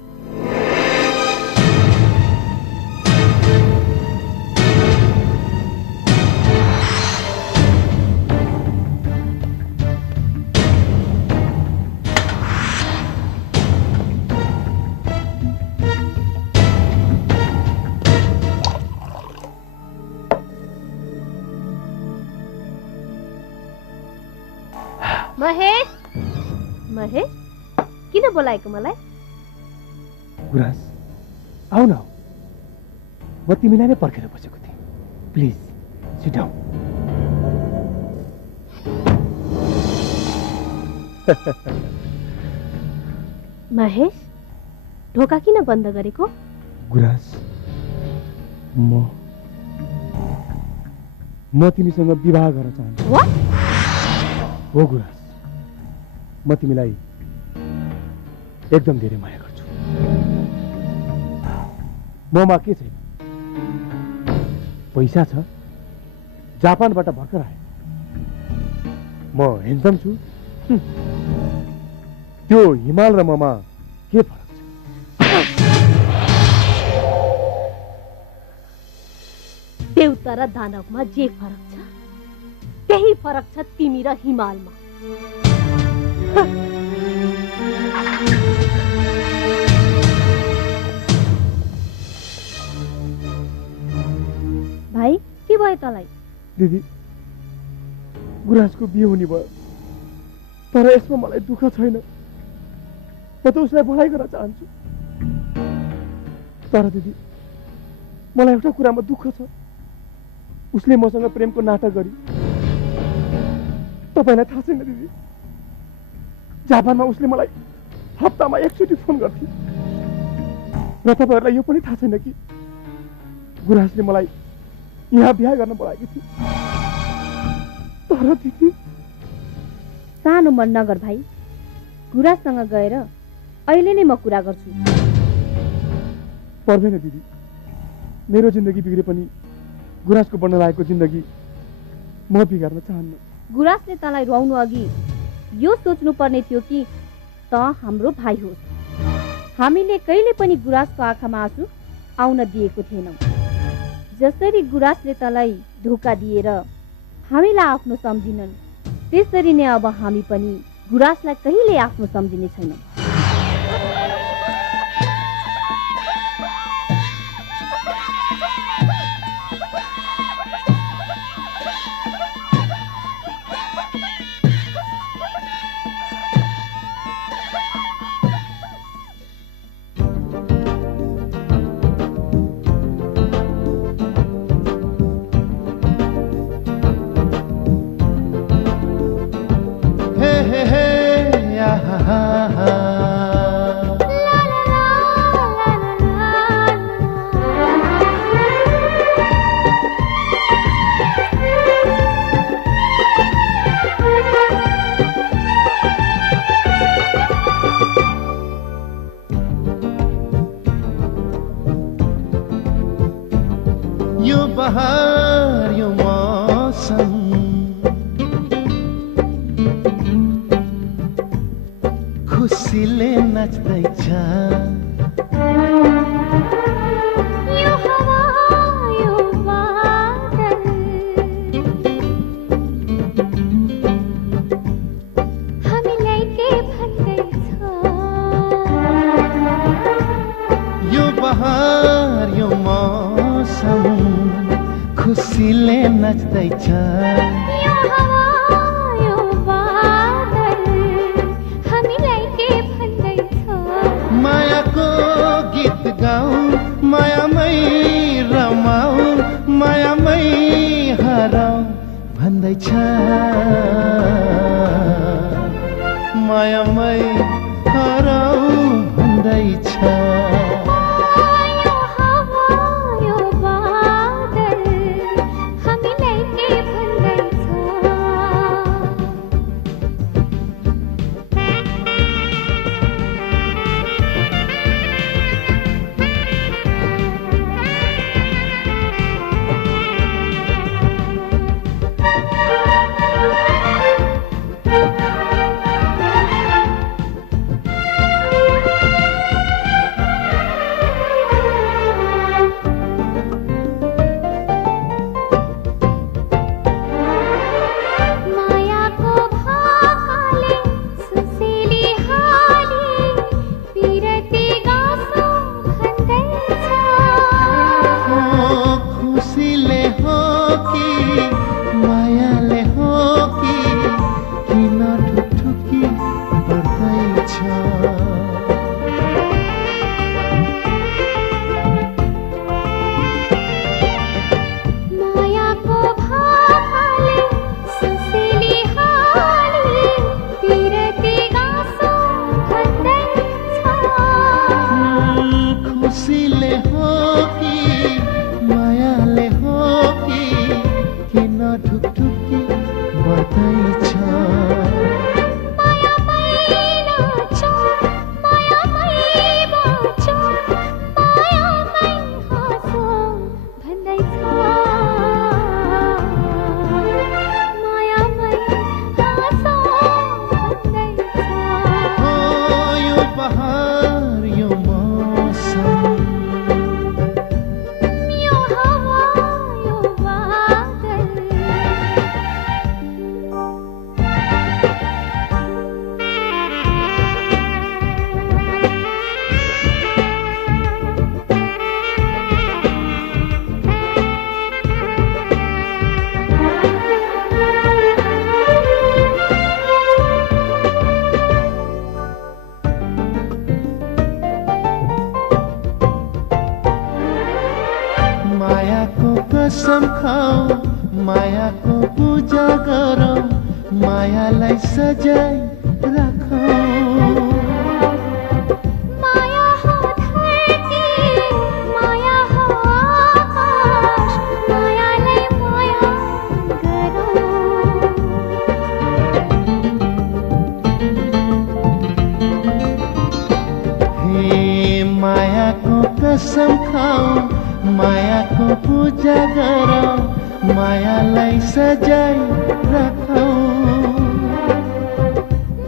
महेश, महेश, किन बोलाएको मलाई? गुराँस, आऊ न। म तिमीलाई नै पर्खेर बसेको थिएँ। Please sit down. महेश, ढोका किन बन्द गरेको? गुराँस, म तिमीसँग विवाह गर्न चाहन्छु। What? हो गुराँस, म तिमीलाई एकदम धेरै माया गर्छु। ममा के छैन, पैसा छ, जापानबाट भर्खर आयो। म ह्यान्डसम छु। त्यो हिमाल र ममा के फरक छ? देउता र दानवमा जे फरक छ, त्यही फरक छ तिमी र हिमालमा। भाइ, के भयो तँलाई? दिदी, गुराँसको बिहे हुने भयो, तर यसमा मलाई दुःख छैन। म त उसलाई भलाइ गर्न चाहन्छु। तर दिदी, मलाई एउटा कुरामा दुःख छ। उसले मसँग प्रेमको नाटक गरी। तपाईँलाई थाहा छैन दिदी, जापानमा उसले मलाई हप्तामा एकचोटि फोन गर्थ्यो। र तपाईँहरूलाई यो पनि थाहा छैन कि गुराँसले मलाई यहाँ बिहा गर्न बोलाएको थियो। तर दिदी, सानो मन नगर भाइ। गुराँससँग गएर अहिले नै म कुरा गर्छु। पर्दैन दिदी, मेरो जिन्दगी बिग्रे पनि गुराँसको बन्न लागेको जिन्दगी म बिगार्न चाहन्न। गुराँसले तँलाई रुवाउनु अघि यो सोच्नु पर्ने थियो कि त हाम्रो भाइ होस्। हामीले कहिले पनि गुराँसको आँखामा आँसु आउन दिएको थिएनौँ। जसरी गुराँसले तँलाई धोका दिएर हामीलाई आफ्नो सम्झिनन्, त्यसरी नै अब हामी पनि गुराँसलाई कहिले आफ्नो सम्झिने छैनौँ। यो बहार यो मौसम खुसीले नाच्दैछ। यो हवा यो बादल हामीलाई के भन्दैछ? यो बहार यो मौसम खुसीले नाच्दैछ यो हावा यो बादल हामीलाई के भन्दैछ मायाको गीत गाऊ मायामै रमाऊ मायामै हराऊ भन्दैछ मायामै हराऊ भन्दैछ यो हावा यो बादल हामीलाई के भन्दैछ मायाको भाकाले सुसेली हाली पिरती गाँसो भन्दैछ खुसीले हो कि मायाले हो कि किन ठुकठुकी बढ्दैछ मायाको भाकाले सुसेली हाली पिरती गाँसो भन्दैछ खुसीले हो कि मायाले हो कि किन ढुकढुकी बढ्दैछ मायामै नाचौ मायामै बाँचौ मायामै हाँसौ भन्दैछ मायामै हाँसौ भन्दैछ हो यो बहार यो मौसम यो हावा यो बादल मायाको कसम खाऊ मायाको पूजा गरौँ मायालाई सजाई राखौँ माया हो धरती माया हो आकाश मायालाई माया गरौँ हे मायाको कसम खाऊ मायाको पूजा गरौँ मायालाई सजाई राखौँ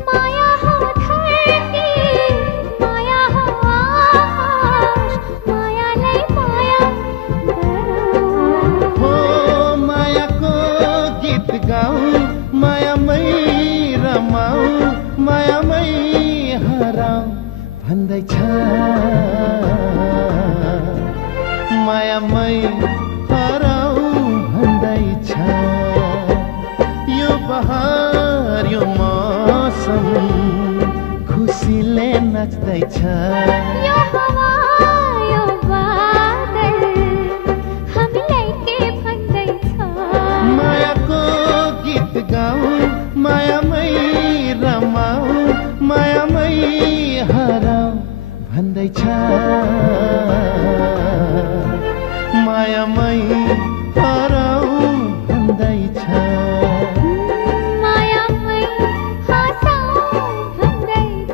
माया हो धरती माया हो आकाश मायालाई माया गरौँ हो मायाको गीत गाऊ मायामै रमाऊ मायामै हराऊ भन्दैछ मायामै हराऊ भन्दैछ यो बहार यो मौसम खुसीले नाच्दैछ यो हावा यो बादल हामीलाई के भन्दैछ मायाको गीत गाऊ मायामै रमाऊ मायामै हराऊ भन्दैछ मायामै हराऊ भन्दैछ मायामै हाँसौ भन्दैछ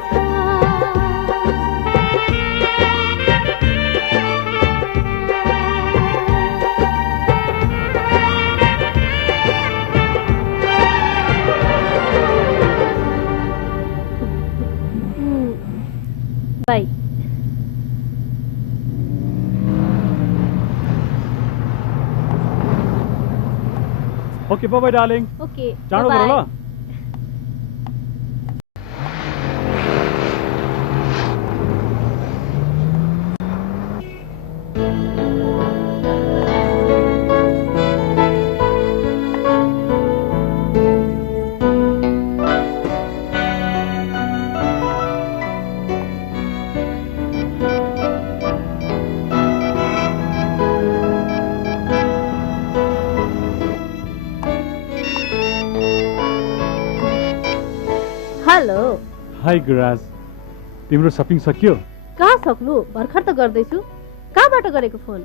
bye okay bye darling okay चाँडो गर ल हाई गुराज, तिम्रो सपिङ सकियो? कहाँ सक्नु, भर्खर त गर्दैछु। कहाँबाट गरेको फोन?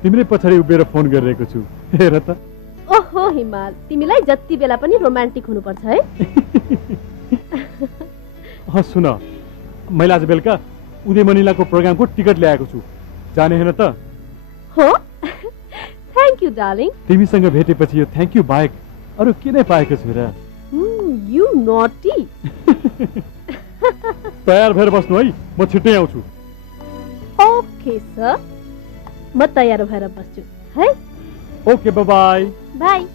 तिमीले पछाडि उभिएर फोन गरिरहेको छु, हेर त। ओहो हिमाल, तिमीलाई जति बेला पनि रोमान्टिक हुनुपर्छ है। सुन, मैले आज बेलुका उदय मनिलाको प्रोग्रामको टिकट ल्याएको छु, जाने होइन त? हो, थ्याङ्क यू डार्लिङ। तिमीसँग भेटेपछि यो थ्याङ्क यू बाहेक अरू के नै पाएको छु र। यु नटी। तयार भएर बस्नु है, म छिट्टै आउँछु। ओके सर, म तयार भएर बस्छु है। Okay, by by.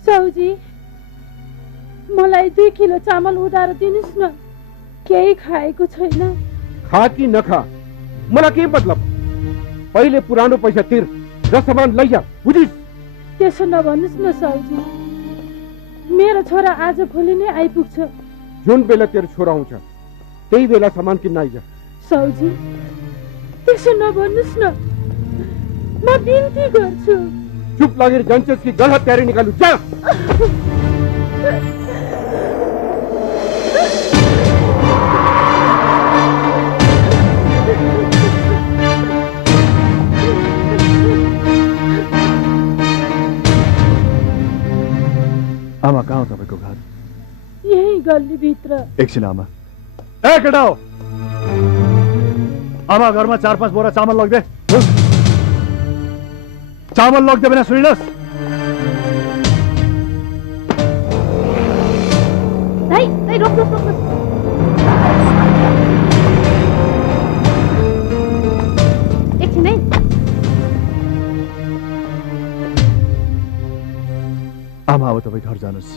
साउजी, मलाई 2 किलो चामल उधारो दिनुहोस् न, केही खाएको छैन। खा कि नखा मलाई के मतलब, पहिले पुरानो पैसा तिर र सामान लैजा, बुझिस्? त्यसो नभन्नुहोस् न साउजी, मेरो छोरा आज भोलि नै आइपुग्छ। जुन बेला तेरो छोरा आउँछ त्यही बेला सामान किन्न आइजा। साउजी, त्यसो नभन्नुहोस् न, म बिन्ती गर्छु। चुप लागेर जान्छस् कि गलत तयारी निकालु? जा। आमा, कहाँ हो तपाईँको घर? यही गल्लीभित्र। एकछिन आमा। ए केटा हो, आमा घरमा 4-5 बोरा चामल लगिदे। चामल लगिदे बिना सुनिनुहोस्। रोक्नुहोस्। एकछिन है। आमा, अब तपाईँ घर जानुहोस्।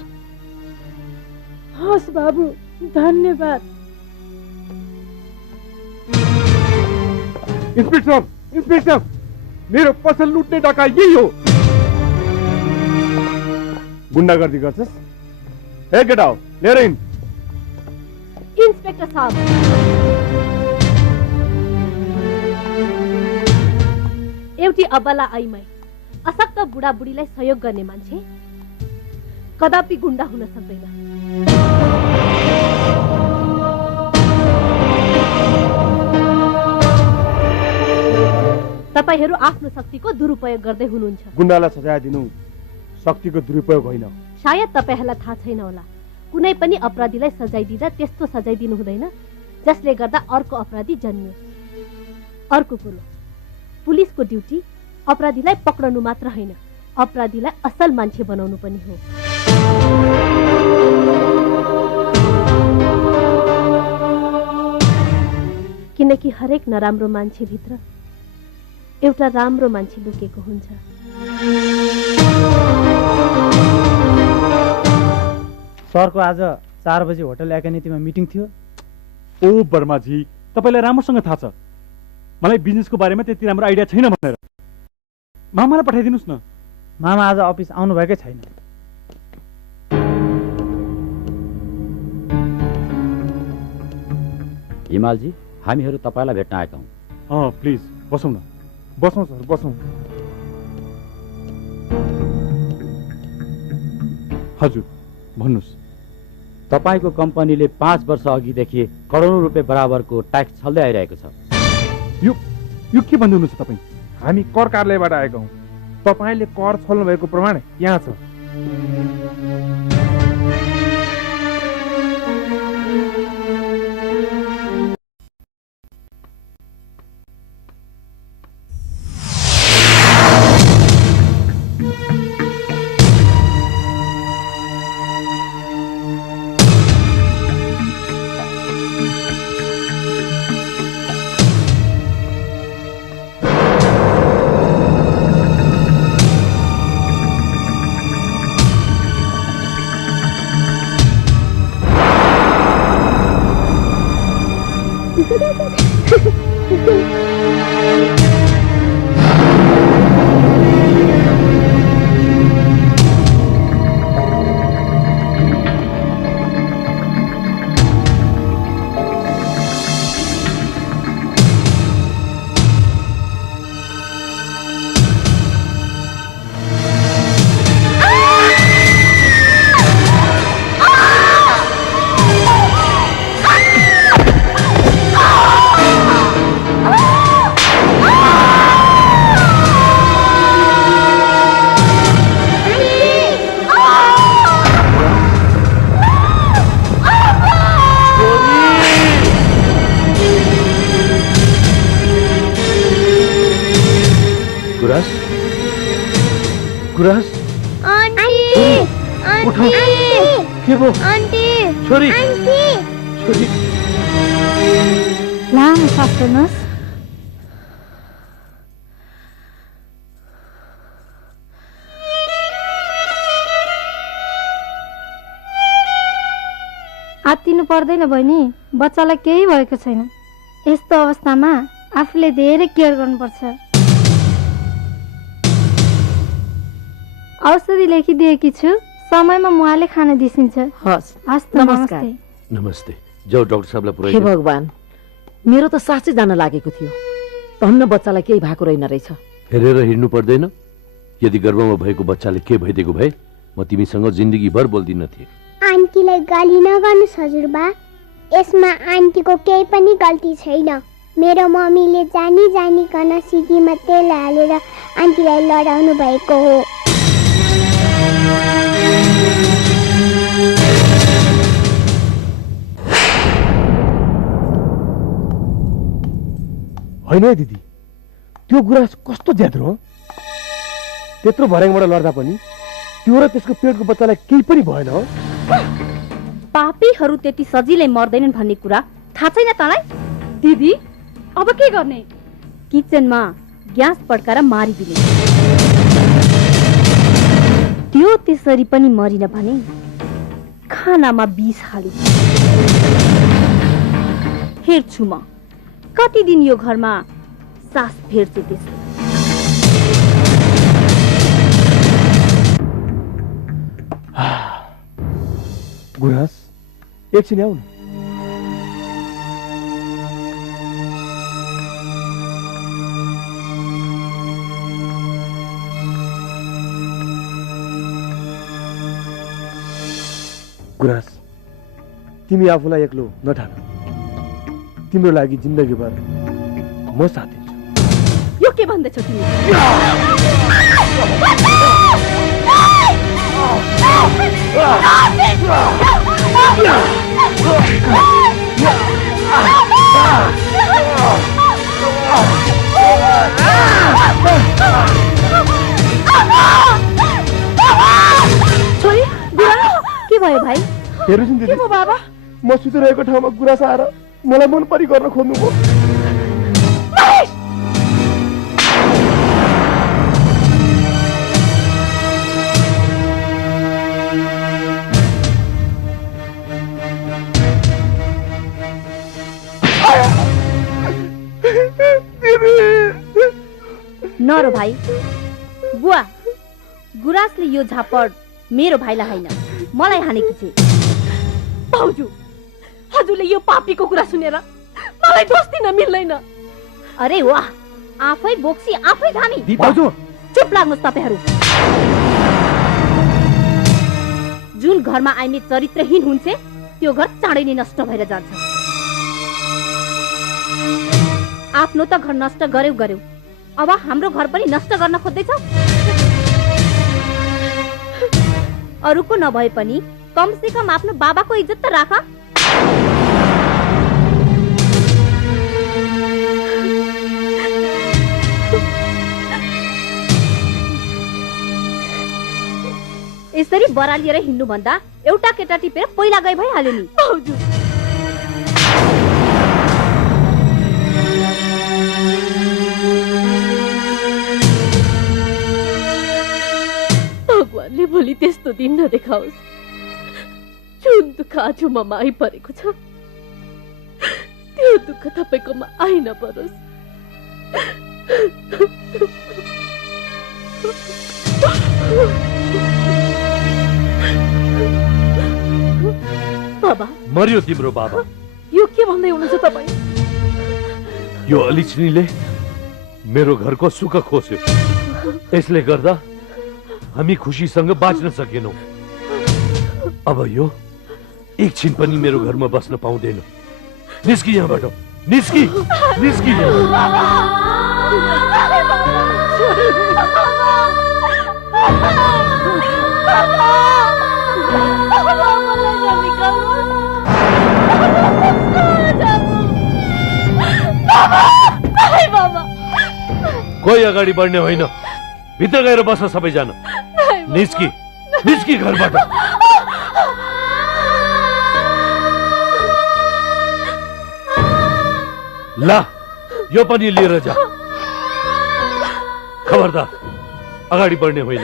हस् बाबु, धन्यवाद। इन्सपेक्टर, मेरो पसल लुट्ने डाका यही हो। गुन्डागर्दी गर्छस्? ए केटा हो, लिएर हिँड। इन्सपेक्टर साहब, एउटी अबला आइमाई, अशक्त बुढाबुढीलाई सहयोग गर्ने मान्छे कदापि गुण्डा हुन सक्दैन। तपाईहरू आफ्नो शक्तिको दुरुपयोग गर्दै हुनुहुन्छ। गुण्डालाई सजाय दिनु शक्तिको दुरुपयोग होइन। सायद तपाईहरूलाई थाहा छैन होला, कुनै पनि अपराधीलाई सजाय दिँदा त्यस्तो सजाय दिनु हुँदैन जसले गर्दा अर्को अपराधी जन्मियोस्। अर्को कुरो, पुलिसको ड्युटी अपराधीलाई पक्रनु मात्र होइन, अपराधीलाई असल मान्छे बनाउनु पनि हो। किनकि हरेक नराम्रो मान्छे भित्र एउटा राम्रो मान्छे लुकेको हुन्छ। सरको आज 4 बजे होटल एकानितीमा मिटिङ थियो। ओ वर्माजी, तपाईँलाई राम्रोसँग थाहा छ मलाई बिजनेसको बारेमा त्यति राम्रो आइडिया छैन भनेर। मामालाई पठाइदिनुहोस् न। मामा आज अफिस आउनुभएकै छैन। हिमालजी, हामीहरू तपाईँलाई भेट्न आएका हौँ। प्लिज बसौँ न। बसौँ सर, बसौँ। हजुर, भन्नुहोस्। तपाईँको कम्पनीले 5 वर्ष अघिदेखि करोडौँ रुपियाँ बराबरको ट्याक्स छल्दै आइरहेको छ। यो के भन्दै हुनुहुन्छ तपाईँ? हामी कर कार्यालयबाट आएका हौँ। तपाईँले कर छल्नु भएको प्रमाण यहाँ छ। गुराँस आन्टी उठो। आन्टी के भो आन्टी छोरी आन्टी छोरी लामो सास फेर्नुहोस्। आत्तिनु पर्दैन बहिनी, बच्चालाई केही भएको छैन। यस्तो अवस्थामा आफूले धेरै केयर गर्नुपर्छ। औषधि लेखिदिएकी छु, समयमा मुहाले खान दिसिन्छ। हस् हस् त, नमस्कार। नमस्ते। नमस्ते जाऊ डाक्टर साहबलाई हे पुऱ्याइदिनु। भगवान, मेरो त साँच्चै जान लागेको थियो। धन्न बच्चालाई केही भएको रहेन रहेछ। हेरेर हिँड्नु पर्दैन। यदि गर्भमा भएको बच्चाले के भइदिएको भए म तिमीसँग जिन्दगीभर बोल्दिन थिएँ। आन्टीलाई गाली नगर्नुहोस् हजुरबा। यसमा आन्टीको केही पनि गल्ती छैन। मेरो मम्मीले जानी जानिकन सिकीमा तेल हालेर आन्टीलाई लडाउनु भएको हो। होइन है दिदी, त्यो गुराँस कस्तो ज्याद्रो हो। त्यत्रो भर्याङबाट लड्दा पनि त्यो र त्यसको पेटको बच्चालाई केही पनि भएन हो। पापीहरू त्यति सजिलै मर्दैनन् भन्ने कुरा थाहा छैन तँलाई? दिदी अब के गर्ने? किचनमा ग्यास पड्काएर मारिदिने। त्यो त्यसरी पनि मरिन भने खानामा विष हालिदिने। हेर्छु म कति दिन यो घरमा सास फेर्छु त्यसो। गुराँस एकछिन आऊ न। गुराँस, तिमी आफूलाई एक्लो नठान। तिम्रो लागि जिन्दगीभर म साथ दिन्छु। यो के भन्दैछौ तिमी? छोरी, के भयो भाइ? हेर्नुहोस् नि दिदी, बाबा म सुतिरहेको ठाउँमा गुराँस आएर मलाई मन परी गर्न खोज्नुभयो। नरो भाइ, बुवा गुराँसले यो झापड मेरो भाइलाई होइन मलाई हानेकी छे। भाउजू, हजुरले यो पापीको कुरा सुनेर मलाई दोष दिन मिल्दैन। अरे वाह, आफै बोक्सी आफै धामी। भाउजू चुप लाग्नुहोस् तपाईहरू। जुन घरमा आइमे चरित्रहीन हुन्छ त्यो घर चाँडै नै नष्ट भएर जान्छ। आफ्नो त घर नष्ट गर्यौ गर्यौ, अब हाम्रो घर पनि नष्ट गर्न खोज्दैछौ। अरूको नभए पनि कम से कम आफ्नो बाबाको इज्जत त राख। यसरी बरालिएर हिँड्नु भन्दा एउटा केटा टिपेर पहिला गए भइहाल्यो नि। भाउजू, भगवानले भोलि त्यस्तो दिन नदेखाओस्। जुन दुःख आज ममा आइपरेको छ त्यो दुःख तपाईँकोमा आइ नपरोस्। बाबा, मर्यो तिम्रो बाबा। यो के भन्दै हुनुहुन्छ तपाईँ? यो अलिच्नीले मेरो घरको सुख खोस्यो। यसले गर्दा हामी खुसीसँग बाँच्न सकेनौं। अब यो एकछिन पनि मेरो घरमा बस्न पाउँदैन। निस्की यहाँबाट, निस्की निस्की। कोही अगाडि बढ्ने होइन। भित्र गएर बस सबैजना। निस्की निस्की घरबाट। ला यो पनि लिएर जा। खबरदार अगाडि बढ्ने होइन।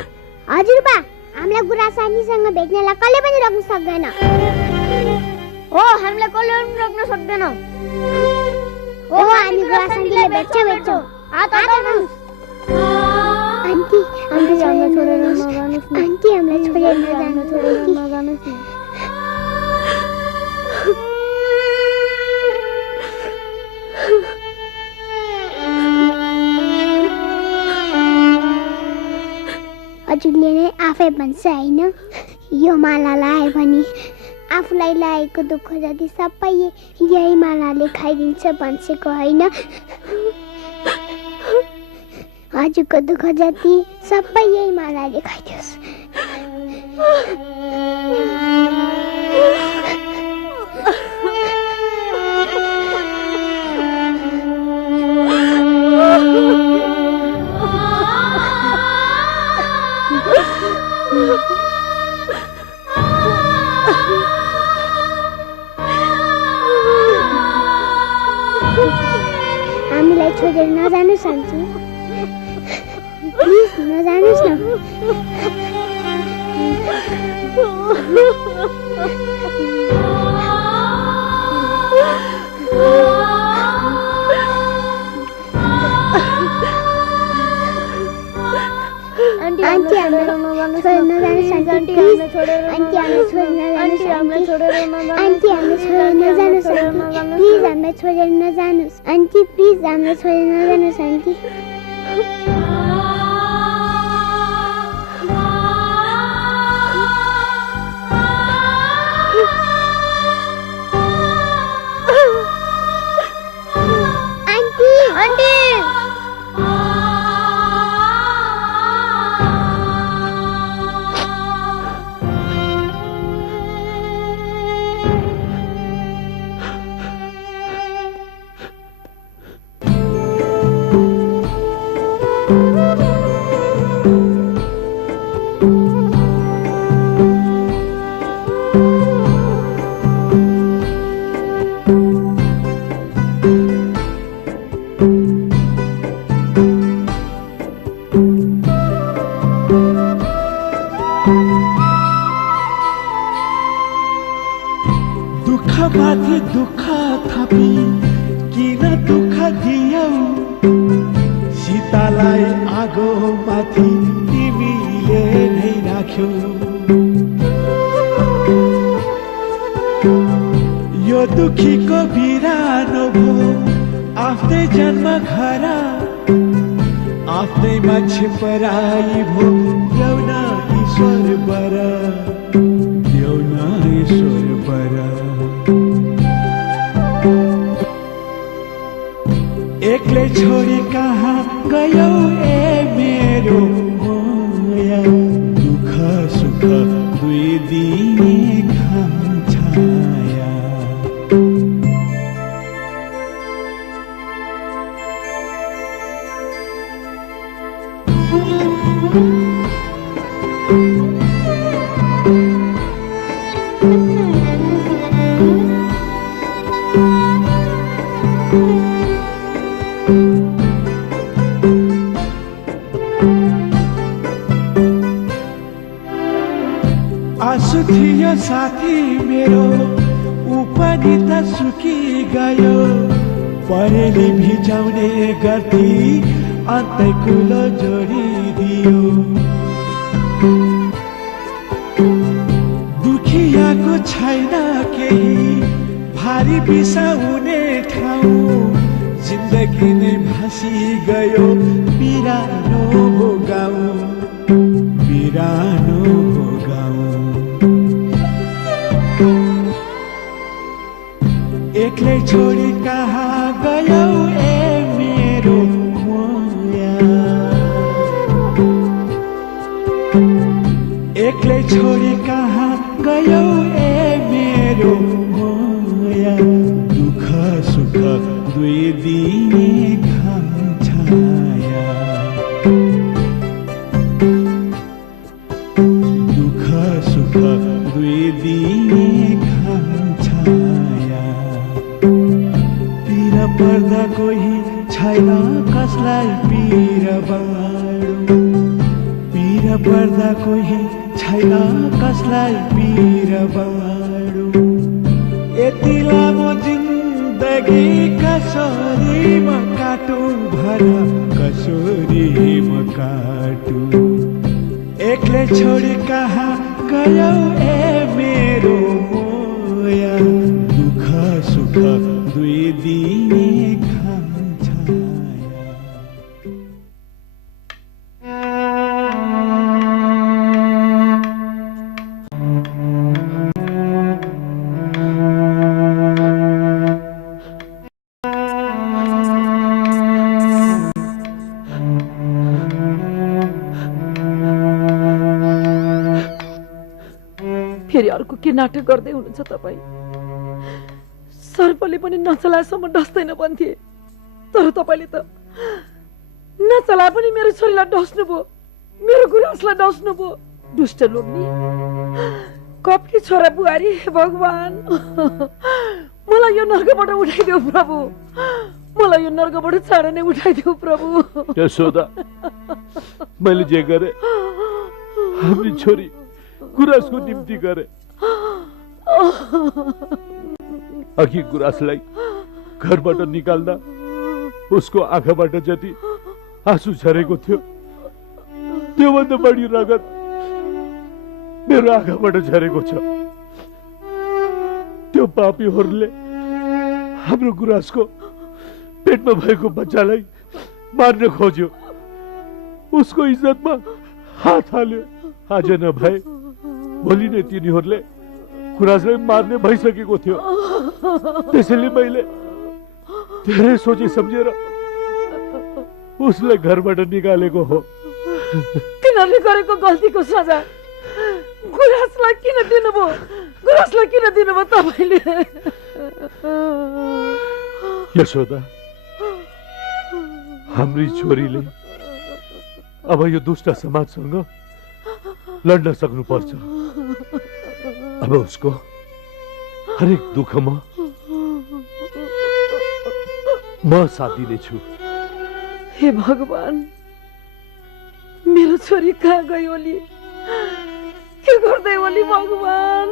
हजुरबा, हामीलाई गुरासानीसँग भेट्नेलाई कसले पनि रोक्न सक्दैन। हो, हामीलाई कसले पनि रोक्न सक्दैन। हो, हामी गुरासानीले भेट्छौँ। हात हटाउनुहोस्। आन्टी, हामीलाई छोडेर नजानुहोस्। आन्टी, हामीलाई छोडेर नजानुहोस्। हजुरले नै आफै भन्छ होइन, यो माला लायो भने आफूलाई लागेको दुःख जति सबै यही मालाले खाइदिन्छ भन्छेको होइन। हजुरको दुःख जति सबै यही मालाले खाइदियोस्। हामीलाई छोडेर नजानुहोस् आन्टी, प्लिज नजानुहोस् न। आन्टी, हामीलाई छोडेर नजानुहोस् आन्टी, प्लिज। आन्टी, हामीलाई छोडेर नजानुहोस् आन्टी, हामीलाई छोडेर नजानुहोस् आन्टी, प्लिज। हामीलाई छोडेर नजानुहोस् आन्टी, प्लिज। हामीलाई छोडेर नजानुहोस् आन्टी। माथि दुःख थपी किन दुःख दियौ, सीतालाई आगो माथि तिमीले नै राख्यौ। यो दुखीको बिरानो भो आफ्नै जन्म घर, आफ्नै मान्छे पराई भो देउन ईश्वर बर, देउन ईश्वर बर। एक्लै छोडी कहाँ गयौ ए मेरो मोया, दुःख सुख दुई दिने घाम छाया। आँसु थियो साथी मेरो उपनी त सुकी गयो, परेली भिजाउने गर्थी अन्तै कुलो जोडिदियो। दुखियाको छैन केही भारी बिसाउने ठाउँ, जिन्दगी नै भासी गयो बिरानो हो गाउँ, बिरानो हो गाउँ। एक्लै छोडी कहाँ गयौ ए मेरो मोया, एक्लै छोडी कहाँ गयौ ए मेरो मोया, दुःख सुख दुई दिने घाम छाया। दुई दिने घाम छाया पीर पर्दा कोही छैन कसलाई पीर बाँडु पीर पर्दा कोही छैन कसलाई पीर बाँडु यति लामो जिन्दगी कसरी म काटु भन कसरी म काटु एक्लै छोडी कहाँ गयौ ए मेरो मोया दुःख सुख दुई दिने घाम फेरि अर्को के नाटक गर्दै हुनुहुन्छ तपाईँ? सर्पले पनि नचलाएसम्म डस्दैन भन्थे, तर तपाईँले त नचलाए पनि मेरो छोरीलाई डस्नुभयो, मेरो गुराँसलाई डस्नुभयो। दुष्ट लोग्ने, कपटी छोरा बुहारी, हे भगवान मलाई यो नर्कबाट उठाइदेऊ प्रभु, मलाई यो नर्कबाट चाँडै नै उठाइदेऊ प्रभु। यशोदा, मैले जे गरे हाम्रो छोरी गुराँसको निम्ति गरे। अघि गुराँसलाई घरबाट निकाल्दा उसको आँखाबाट जति आँसु झरेको थियो त्योभन्दा बढी रगत मेरो आँखाबाट झरेको छ। त्यो पापीहरूले हाम्रो गुराँसको पेटमा भएको बच्चालाई मार्न खोज्यो, उसको इज्जतमा हात हाल्यो। आज नभए भोलि नै तिनीहरूले गुराँसलाई मार्ने भइसकेको थियो। त्यसैले मैले धेरै सोचे सम्झेर उसलाई घरबाट निकालेको हो। तिनीहरूले गरेको गल्तीको सजा गुराँसलाई किन दिनुभयो? गुराँसलाई किन दिनुभयो तपाईँले? यशोदा, हाम्री छोरीले अब यो दुष्ट समाजसँग लड्न सक्नुपर्छ। अब उसको हरेक दुःखमा म साथ दिनेछु। हे भगवान, मेरो छोरी कहाँ गयो ओली? के गर्दै ओली भगवान?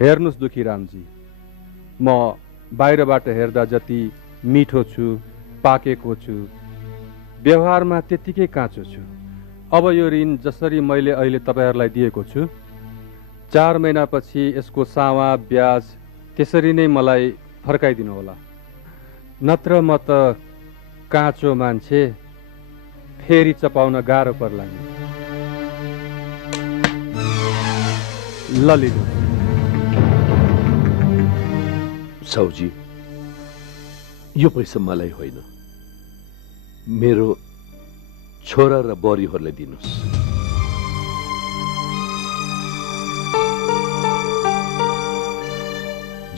हेर्नुस् दुखीरामजी, म बाहिरबाट हेर्दा जति मिठो छु, पाकेको छु, व्यवहारमा त्यतिकै काँचो छु। अब यो ऋण जसरी मैले अहिले तपाईहरुलाई दिएको छु, 4 महिनापछि यसको सावा ब्याज त्यसरी नै मलाई फर्काइदिनु होला, नत्र म त काँचो मान्छे फेरि चपाउन गाह्रो पर्ला नि। ललित साउजी, यो पैसा मलाई होइन, मेरो छोरा र बरीहरूलाई दिनुस्।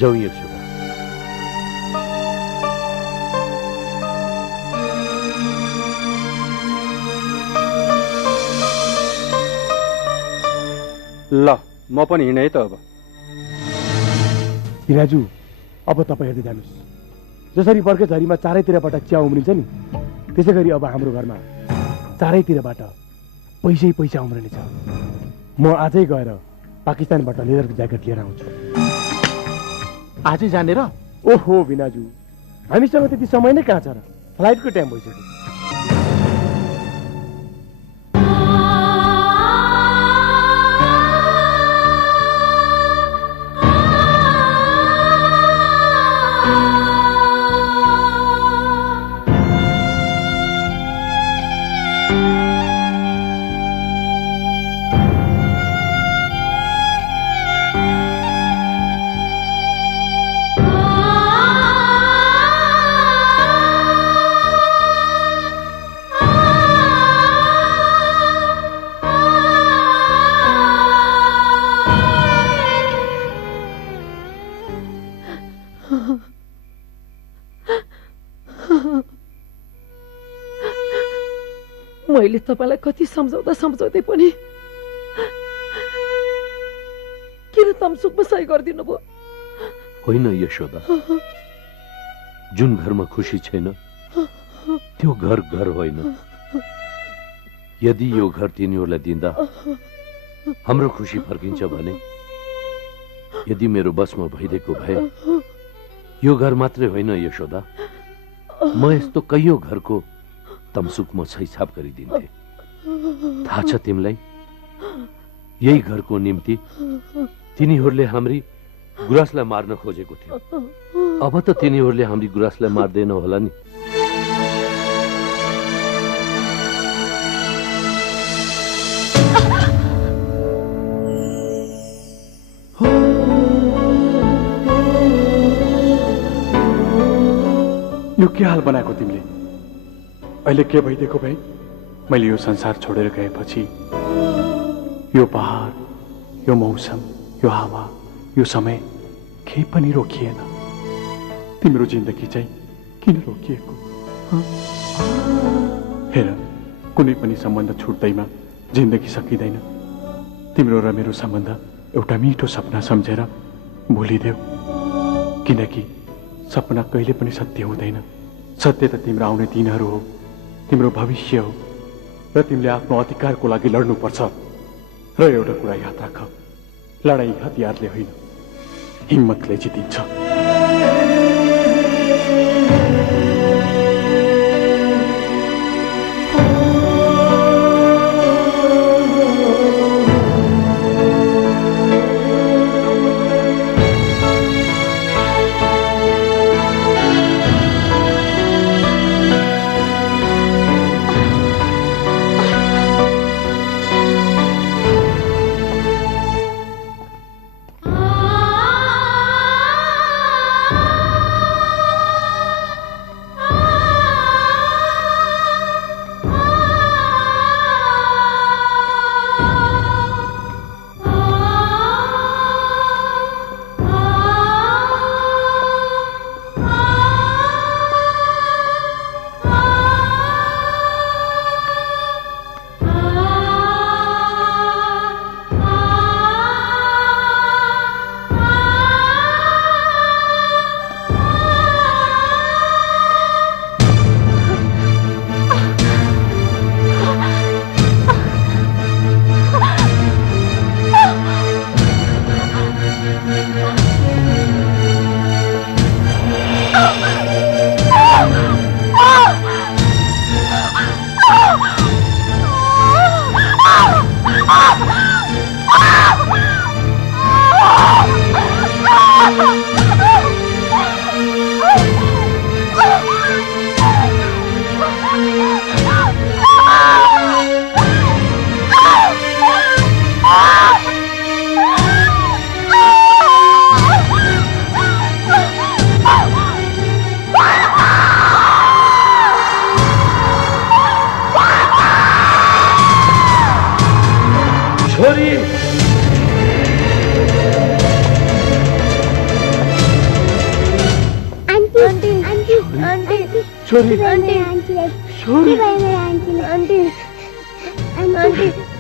जाउँ यशोदा। ल, म पनि हिँडे त अब। हिराजु, अब तपाईँ हेर्दै जानुहोस्। जसरी बर्खे झरीमा चारैतिरबाट च्या उम्रिन्छ नि, त्यसै गरी अब हाम्रो घरमा चारैतिरबाट पैसै पैसा उम्रिनेछ। म आजै गएर पाकिस्तानबाट लेदरको ज्याकेट लिएर आउँछु। आजै जानेर? ओहो बिनाजु, हामीसँग त्यति समय नै कहाँ छ र? फ्लाइटको टाइम भइसक्यो। मैले तपाईँलाई कति सम्झाउँदै पनि किन तमसुकमा सही गरिदिनु भयो? होइन यशोदा, जुन घरमा खुसी छैन त्यो घर घर होइन। यदि यो घर तिनीहरूलाई दिँदा हाम्रो खुसी फर्किन्छ भने, यदि मेरो बसमा भइदिएको भए यो घर मात्रै होइन यशोदा, म यस्तो कैयौं घरको तमसुक म छैछाप गरिदिन्थे। थाहा छ तिमीलाई, यही घरको निम्ति तिनीहरूले हाम्री गुराँसलाई मार्न खोजेको थियो। अब त तिनीहरूले हाम्री गुराँसलाई मार्दैन होला नि। यो के हाल बनाएको तिमीले? अहिले के भइदिएको भए मैले यो संसार छोडेर गएपछि यो पहाड, यो मौसम, यो हावा, यो समय केही पनि रोकिएन। तिम्रो जिन्दगी चाहिँ किन रोकिएको? हेर, कुनै पनि सम्बन्ध छुट्दैमा जिन्दगी सकिँदैन। तिम्रो र मेरो सम्बन्ध एउटा मिठो सपना सम्झेर भुलिदेऊ, किनकि सपना कहिले पनि सत्य हुँदैन। सत्य त तिम्रो आउने दिनहरू हो, तिम्रो भविष्य हो, र तिमीले आफ्नो अधिकारको लागि लड्नुपर्छ। र एउटा कुरा याद राख, लडाई हतियारले होइन, हिम्मतले जितिन्छ।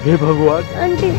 हे भगवान, आंटी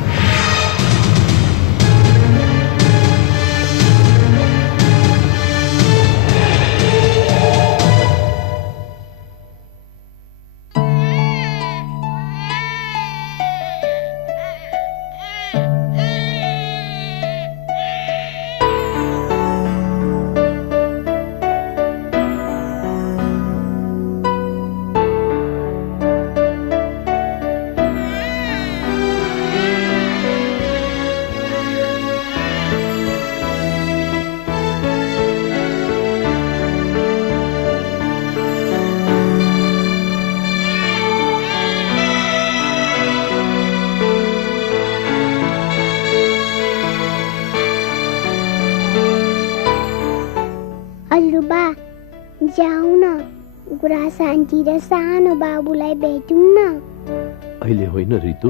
हजुरबा जाऊ न, गुराँस आन्टी र सानो बाबुलाई भेटौँ न। अहिले होइन रितु,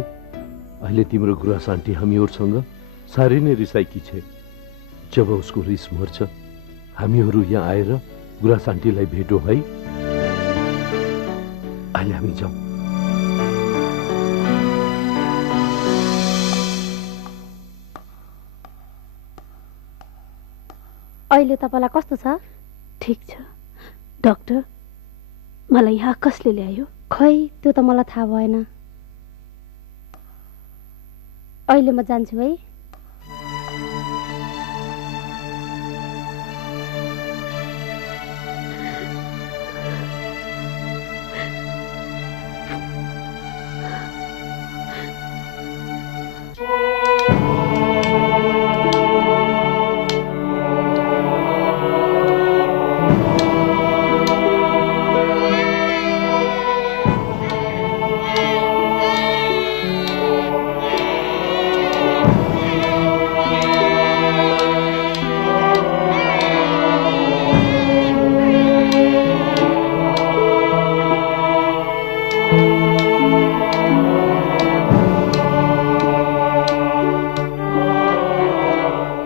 अहिले तिम्रो गुराँस आन्टी हामीहरूसँग साह्रै नै रिसाएकी छे। जब उसको रिस मर्छ हामीहरू यहाँ आएर गुराँस आन्टीलाई भेटौँ है। अहिले हामी जाउँ। अहिले तपाईँलाई कस्तो छ? ठिक छ डाक्टर। मलाई यहाँ कसले ल्यायो? खै त्यो त मलाई थाहा भएन। अहिले म जान्छु है।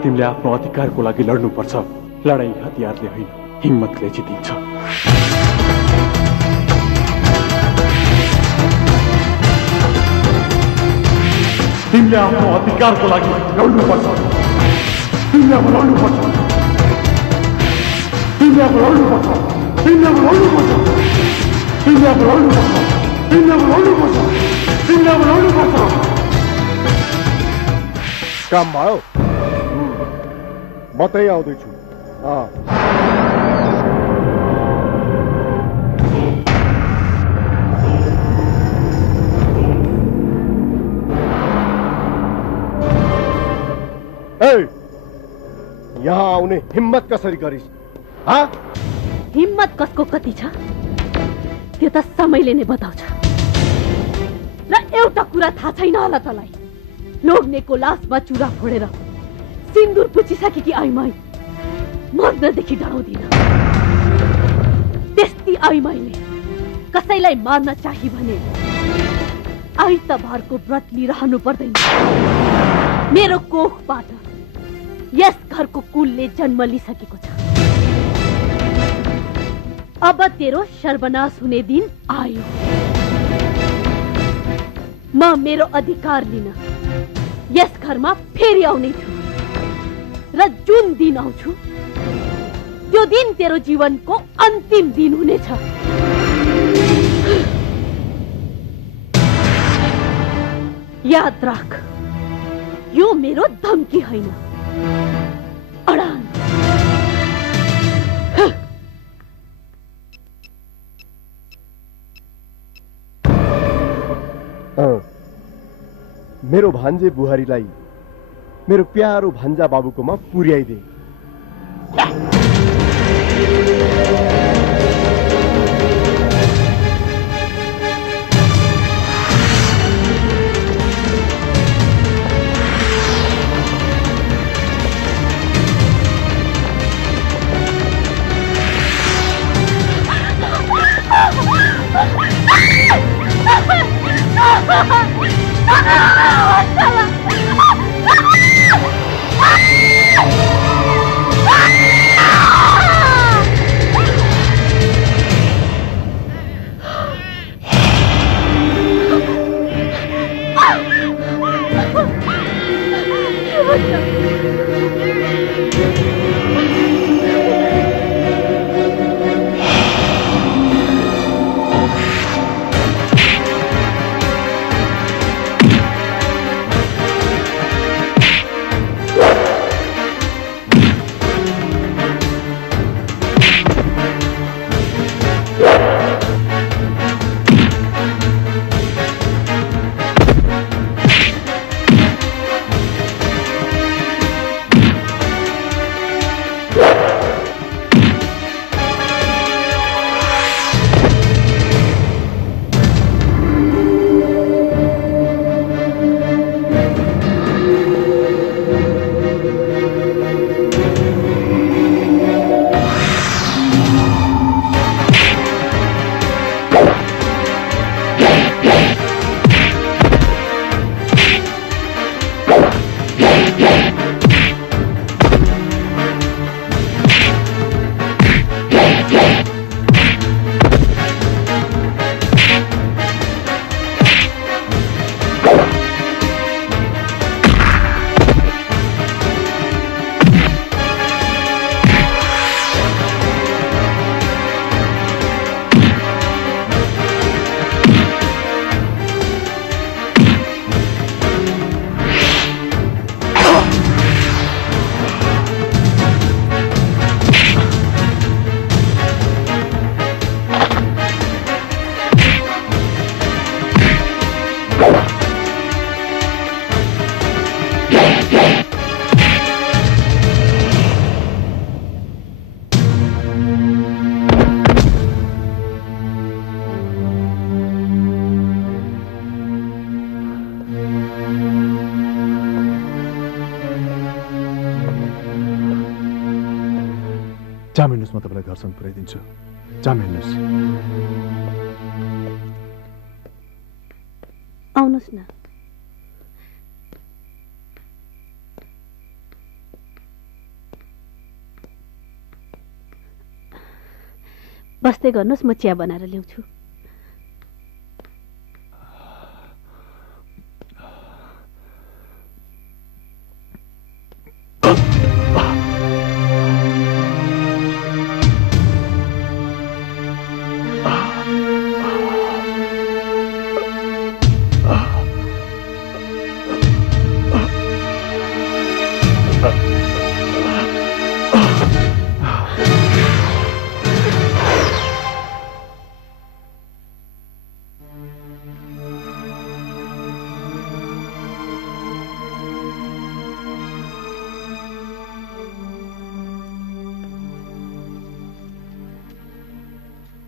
तिमीले आफ्नो अधिकारको लागि लड्नुपर्छ। लडाई हतियारले होइन, हिम्मतले जितिन्छ। तिमीले आफ्नो अधिकारको लागि लड्नुपर्छ। तिमीले अब लड्नुपर्छ। तिमीले अब लड्नुपर्छ। तिमीले अब लड्नुपर्छ। तिमीले अब लड्नुपर्छ। तिमीले अब लड्नुपर्छ। तिमीले अब लड्नुपर्छ। काम भयो? म त्यही आउँदैछु। यहाँ आउने हिम्मत कसरी गरिस्? हिम्मत कसको कति छ त्यो त समयले नै बताउँछ। र एउटा कुरा थाहा छैन होला तँलाई, लोग्नेको लासमा चुरा फोडेर सिन्दुर पुछिसकेकी आइमाई मर्नदेखि डराउँदिन। त्यस्तै आइमाईले कसैलाई मार्न चाही भने आइतबारको व्रत लिइरहनु पर्दैन। मेरो कोखबाट यस घरको कुलले जन्म लिइसकेको छ। अब तेरो सर्वनाश हुने दिन आयो। म मेरो अधिकार लिन यस घरमा फेरि आउने छु र जुन दिन आउँछु त्यो दिन तेरो जीवनको अन्तिम दिन हुनेछ। याद राख, यो मेरो धम्की होइन, अडान। मेरो भान्जे बुहारीलाई मेरो प्यारो भान्जा बाबुकोमा पुर्याइदे। जाम हेर्नुहोस्, म तपाईँलाई घरसम्म पुऱ्याइदिन्छु। जाम हेर्नुहोस्। आउनुहोस् न। बस्दै गर्नुहोस्, म चिया बनाएर ल्याउँछु।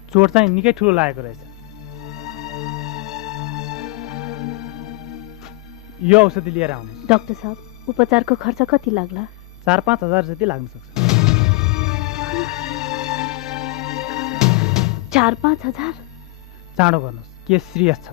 चोट चाहिँ निकै ठुलो लागेको रहेछ। यो औषधि लिएर आउनुहोस्। डाक्टर साहब, उपचारको खर्च कति लाग्ला? 4-5 हजार जति लाग्न सक्छ। 4-5 हजार? चाँडो गर्नुहोस्, केस सिरियस छ।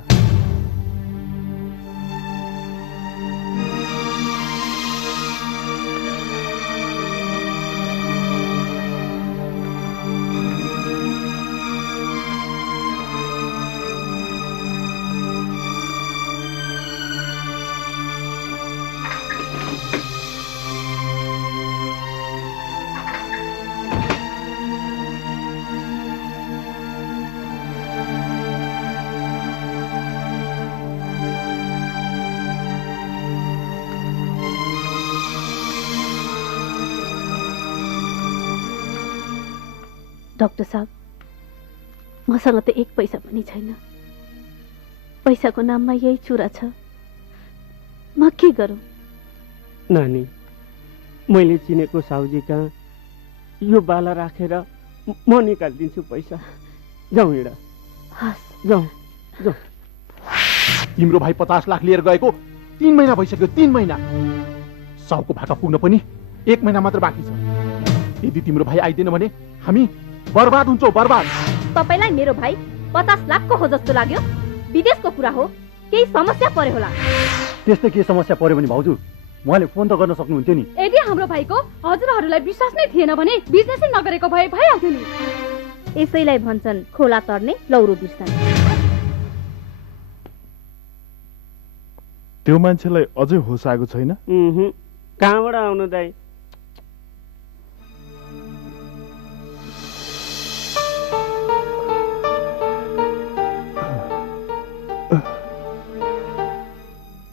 डाक्टर साहब, मसँग त 1 पैसा पनि छैन। पैसाको नाममा यही चुरा छ। म के गरौँ? नानी, मैले चिनेको साउजी कहाँ यो बाला राखेर म निकालिदिन्छु पैसा। जाउँ हिँड। हस्, जाउँ जाउँ। तिम्रो भाइ 50 लाख लिएर गएको 3 महिना भइसक्यो। 3 महिना। साउको भाका पुग्न पनि 1 महिना मात्र बाँकी छ। यदि तिम्रो भाइ आइदिएन भने हामी बर्बाद हुन्छौँ, बर्बाद। तपाईलाई मेरो भाइ 50 लाखको हो जस्तो लाग्यो? विदेशको कुरा हो, केही समस्या पर्यो होला। त्यस्तै के समस्या पर्यो भने भाउजू उहाँले फोन त गर्न सक्नुहुन्थ्यो नि। यदि हाम्रो भाइको हजुरहरूलाई विश्वास नै थिएन भने बिजनेसै नगरेको भए भइहाल्थ्यो नि। यसैलाई भन्छन् खोला तर्ने लौरो बिर्सने। त्यो मान्छेलाई अझै होस आएको छैन? कहाँबाट आउनु दाइ?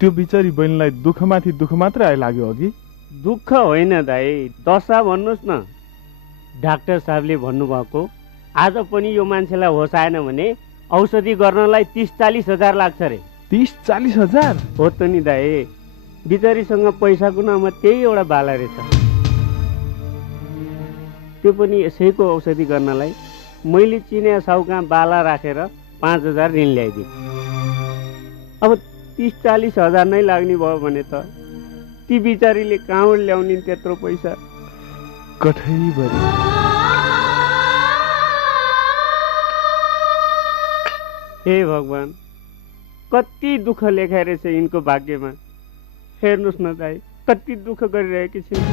त्यो बिचारी बहिनीलाई दुःखमाथि दुःख मात्र आइलाग्यो अघि। दुःख होइन दाइ, दशा भन्नुहोस् न। डाक्टर साहबले भन्नुभएको आज पनि यो मान्छेलाई होस आएन भने औषधि गर्नलाई 30-40 हजार लाग्छ रे। 30-40 हजार? हो त नि दाइ, बिचारीसँग पैसाको नाममा त्यही एउटा बाला रहेछ। त्यो पनि यसैको औषधि गर्नलाई मैले चिने साउका बाला राखेर 5 हजार ऋण ल्याइदिएँ। अब 30-40 हजार नै लाग्ने भयो भने त ती बिचारीले कहाँबाट ल्याउने त्यत्रो पैसा? कठैभरि। हे भगवान, कति दुःख लेखाइ रहेछ यिनको भाग्यमा। हेर्नुहोस् न दाइ, कति दुःख गरिरहेकी छिन्।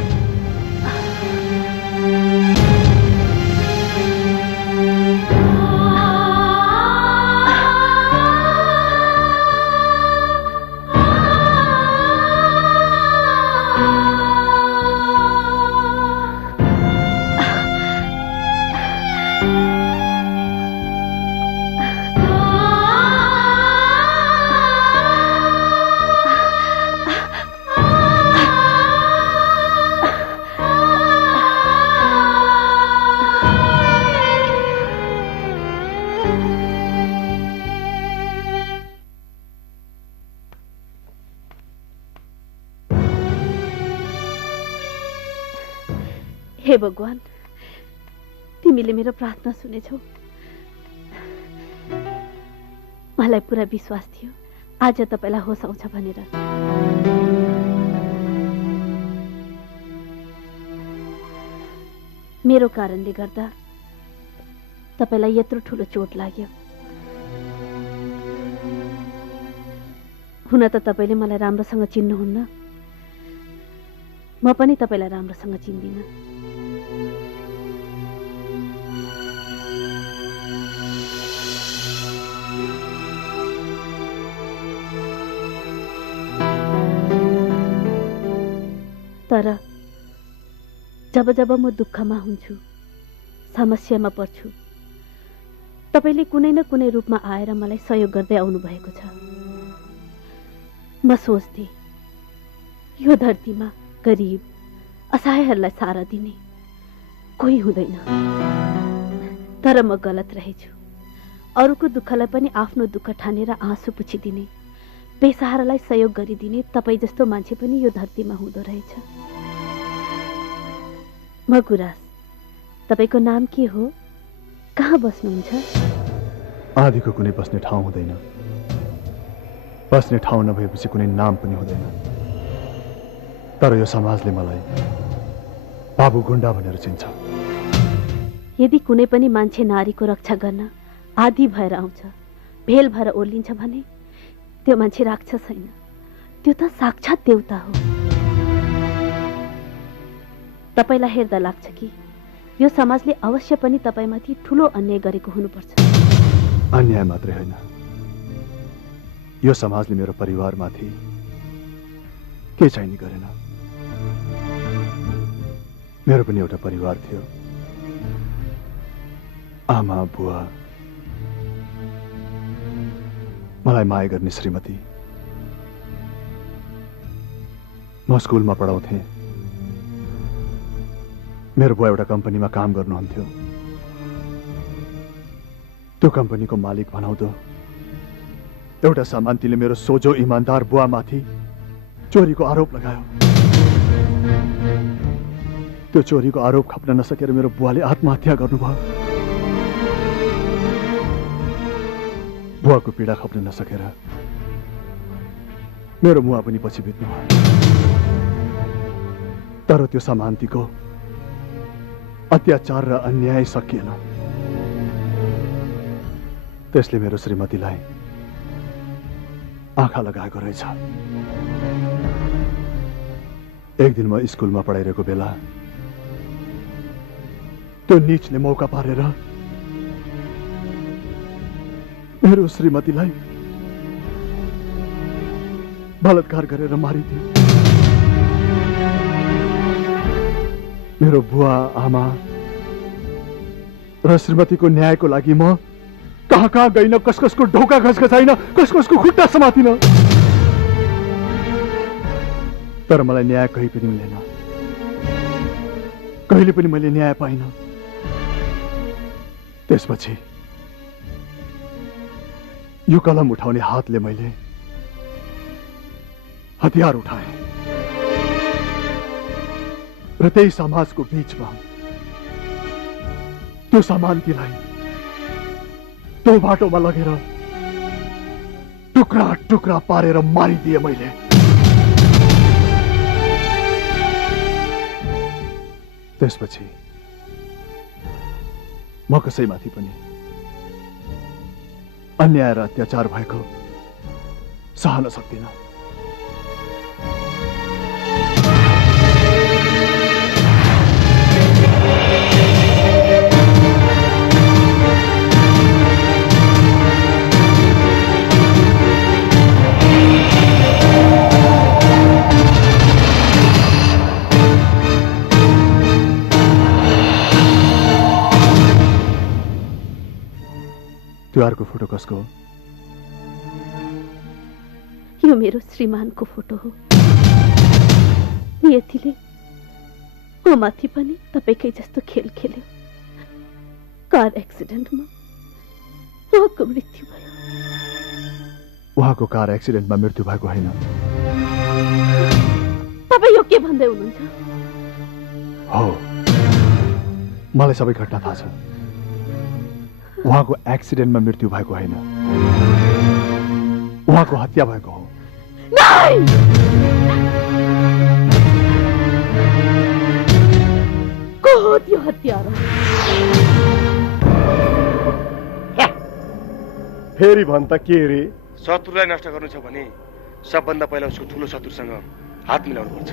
हे भगवान, तिमीले मेरो प्रार्थना सुनेछौ। मलाई पुरा विश्वास थियो आज तपाईलाई होस आउँछ भनेर। मेरो कारणले गर्दा तपाईलाई यत्रो ठुलो चोट लाग्यो। हुन त तपाईले मलाई राम्रोसँग चिन्नुहुन्न, म पनि तपाईलाई राम्रोसँग चिन्दिनँ। तर जब जब म दुःखमा हुन्छु, समस्यामा पर्छु, तपाईले कुनै न कुनै रूपमा आएर मलाई सहयोग गर्दै आउनु भएको छ। म सोच्थे यो धरतीमा गरिब असहायहरूलाई सहारा दिने कोही हुँदैन, तर म गलत रहेछु। अरूको दुःखलाई पनि आफ्नो दुःख ठानेर आँसु पुछिदिने, बेसहारालाई सहयोग गरिदिने तपाईँ जस्तो मान्छे पनि यो धरतीमा हुँदो रहेछ। म गुराँस, तपाईको नाम के हो? कहाँ बस्नुहुन्छ? आदिको कुनै बस्ने ठाउँ हुँदैन, बस्ने ठाउँ नभएपछि कुनै नाम पनि हुँदैन। तर यो समाजले मलाई बाबु गुण्डा भनेर चिन्छ। यदि कुनै पनि मान्छे नारीको रक्षा गर्न आदि भएर आउँछ, भेल भएर ओर्लिन्छ भने त्यो मान्छे राक्षस छैन, त्यो त साक्षात देवता हो। तपाईलाई हेर्दा लाग्छ कि यो समाजले अवश्य पनि तपाईमाथि ठुलो अन्याय गरेको हुनुपर्छ। अन्याय मात्रै होइन, यो समाजले मेरो परिवारमाथि के चाहिँ नि गरेन। मेरो पनि एउटा परिवार थियो, आमा बुवा, मलाई माया गर्ने श्रीमती। म स्कुलमा पढाउँथे, मेरो बुवा एउटा कम्पनीमा काम गर्नुहुन्थ्यो। त्यो कम्पनीको मालिक भनाउँदो एउटा सामान्तीले मेरो सोझो इमान्दार बुवामाथि चोरीको आरोप लगायो। त्यो चोरीको आरोप खप्न नसकेर मेरो बुवाले आत्महत्या गर्नुभयो। बुवाको पीडा खप्न नसकेर मेरो मुवा पनि पछि बित्नुभयो। तर त्यो सामान्तीको अत्याचार र अन्याय सकिएन। त्यसले मेरो श्रीमतीलाई आँखा लगाएको रहेछ। एक दिन म स्कुलमा पढाइरहेको बेला त्यो नीचले मौका पारेर मेरो श्रीमतीलाई बलात्कार गरेर मारिदियो। मेरो बुवा आमा र श्रीमतीको न्यायको लागि म कहाँ कहाँ गइन, कसको ढोका घसघसाइन, कसको खुट्टा समातिन। तर मलाई न्याय कहीँ पनि मिलेन, कहिले पनि मैले न्याय पाइन। त्यसपछि यो कलम उठाउने हातले मैले हतियार उठाए र त्यही समाजको बीचमा त्यो सामान्तीलाई त्यो बाटोमा लगेर टुक्रा टुक्रा पारेर मारिदिए मैले। त्यसपछि म कसैमाथि पनि अन्याय र अत्याचार भएको सहन सक्दिन। त्यो अर्को फोटो कसको हो? यो मेरो श्रीमानको फोटो हो। नियतिले म माथि पनि तपाईकै जस्तो खेल खेल्यो। कार एक्सिडेन्टमा उहाँको मृत्यु भयो। उहाँको कार एक्सिडेन्टमा मृत्यु भएको होइन। तपाईँ यो के भन्दै हुनुहुन्छ? हो, मलाई सबै घटना थाहा छ। उहाँको एक्सिडेन्टमा मृत्यु भएको होइन, उहाँको हत्या भएको हो। को हो त्यो हत्यारा। फेरि भन् त के रे? शत्रुलाई नष्ट गर्नु छ भने सबभन्दा पहिला उसको ठुलो शत्रुसँग हात मिलाउनु पर्छ।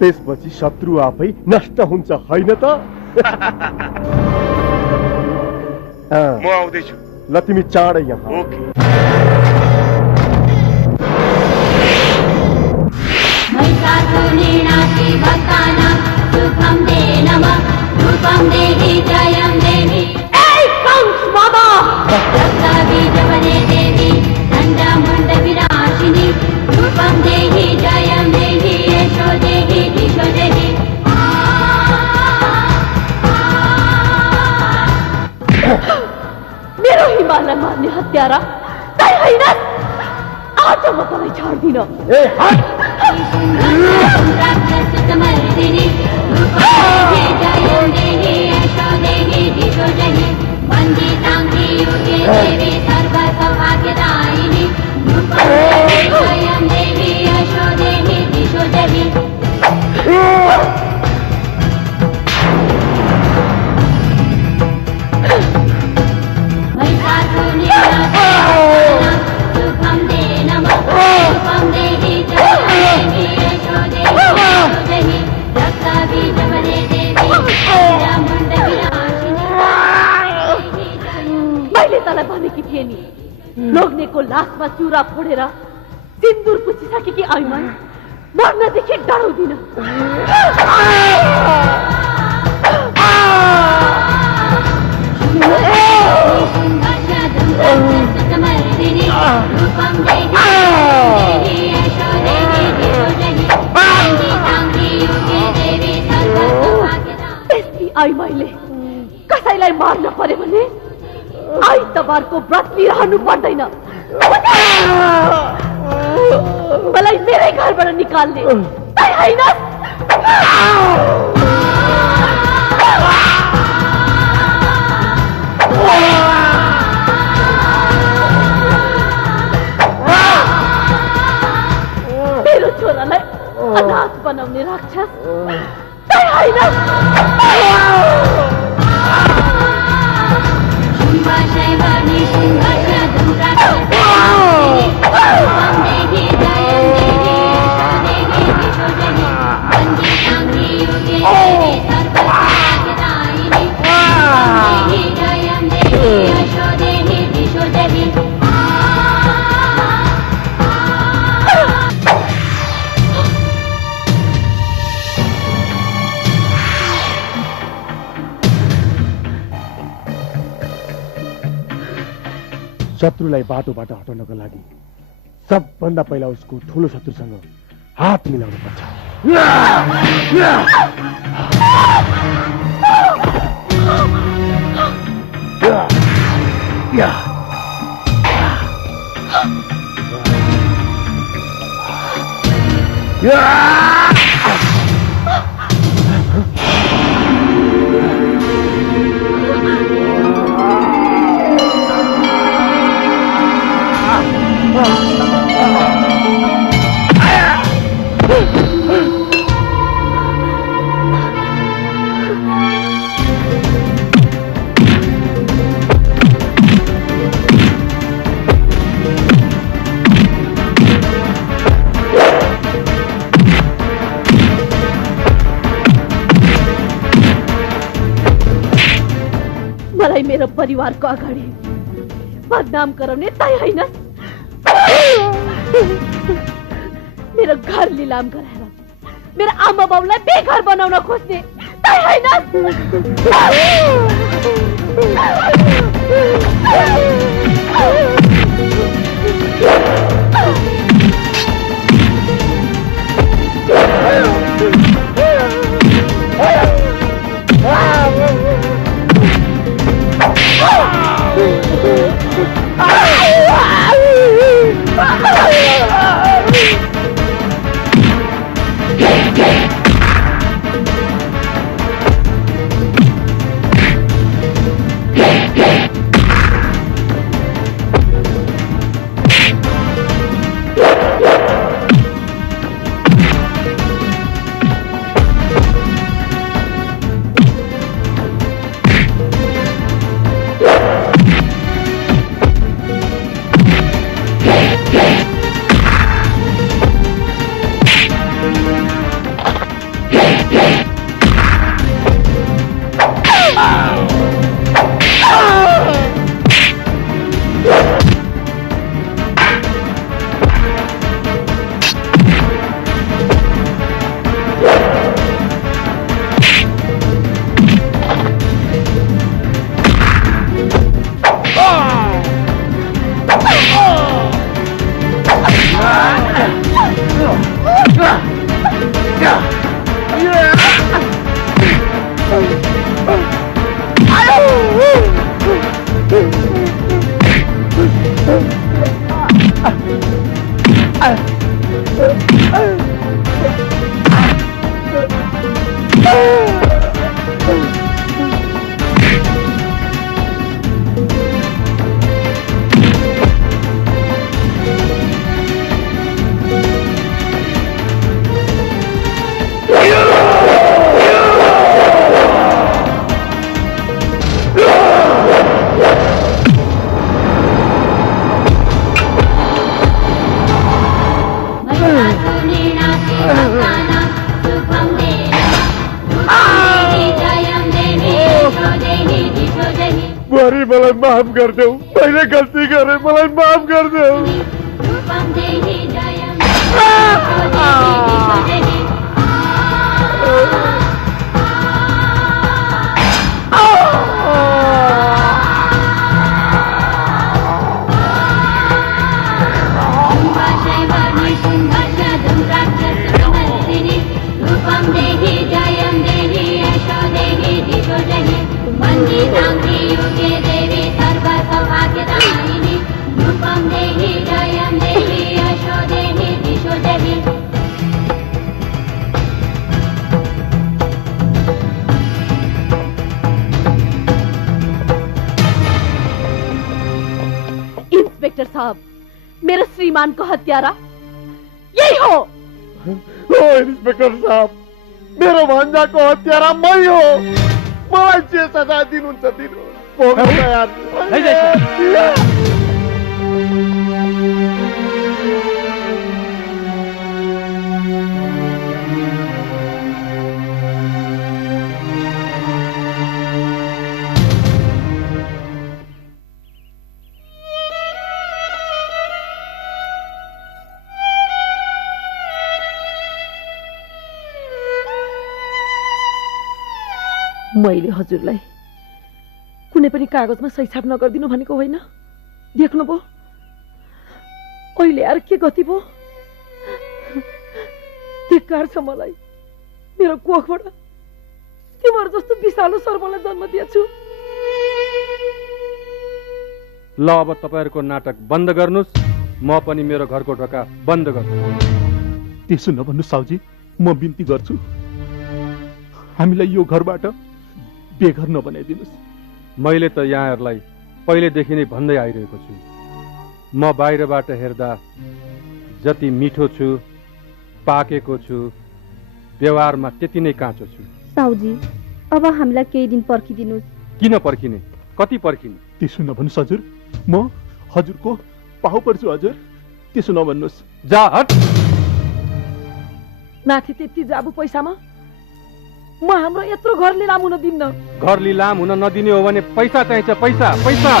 त्यसपछि शत्रु आफै नष्ट हुन्छ होइन त? म आउँदैछु। ल तिमी चाँडै यहाँ। ओके। मेरो हिमाललाई मार्ने हत्यारा तै होइन। आज म तँलाई छाड्दिन। मैले तँलाई भनेकी थिएँ नि, लोग्नेको लासमा चुरा फोडेर सिन्दुर पुछिसकेकी आइमा मर्नदेखि डराउँदिन। त्यस्तै आइमाईले कसैलाई मार्न पर्यो भने आइतबारको व्रत लिइरहनु पर्दैन। मलाई मेरै घरबाट निकाल्ने तै होइन। मेरो छोरालाई अनाथ बनाउने राक्षस तै होइन। शत्रुलाई बाटोबाट हटाउनको लागि सबभन्दा पहिला उसको ठुलो शत्रुसँग हात मिलाउनु पर्छ। मलाई मेरो परिवारको अगाडि बदनाम गराउने तै होइन। मेरो घर लिलाम गराएर मेरो आमा बाउलाई बेघर बनाउन खोज्ने तै होइन। बुहारी मलाई माफ गरिदेऊ, मैले गल्ती गरेँ, मलाई माफ गरिदेऊ। इंस्पेक्टर साहब, मेरे श्रीमान को हत्यारा यही हो। इंस्पेक्टर साहब, मेरो भान्जाको हत्यारा मै हो। मलाई जे सजाय दिनुहुन्छ दिनुहोस्, भोग्न तयार छु। मैले हजुरलाई कुनै पनि कागजमा सही छाप नगरिदिनु भनेको होइन। देख्नुभयो अहिले आएर के गति भयो। धिक्कार छ मलाई, मेरो कोखबाट तिम्रो जस्तो विषालु सर्पलाई जन्म दिएछु। ल अब तपाईहरुको नाटक बन्द गर्नुस्, म पनि मेरो घरको ढोका बन्द गर्छु। त्यसो नभन्नु साउजी, म बिन्ती गर्छु, हामीलाई यो घरबाट बेघर नबनाइदिनुस्। मैले त यहाँहरूलाई पहिलेदेखि नै भन्दै आइरहेको छु, म बाहिरबाट हेर्दा जति मिठो छु, पाकेको छु, व्यवहारमा त्यति नै काँचो छु। साउजी, अब हामीलाई केही दिन पर्खिदिनुस्। किन पर्खिने, कति पर्खिने? त्यसो नभन्नुहोस् हजुर, म हजुरको पाहु पर्छु हजुर, त्यसो नभन्नुहोस्। जा हट। माथि त्यति जाबु पैसामा म हाम्रो यत्रो घर लिलाम हुन दिन्न। घर लिलाम हुन नदिने हो भने पैसा चाहिन्छ, पैसा पैसा।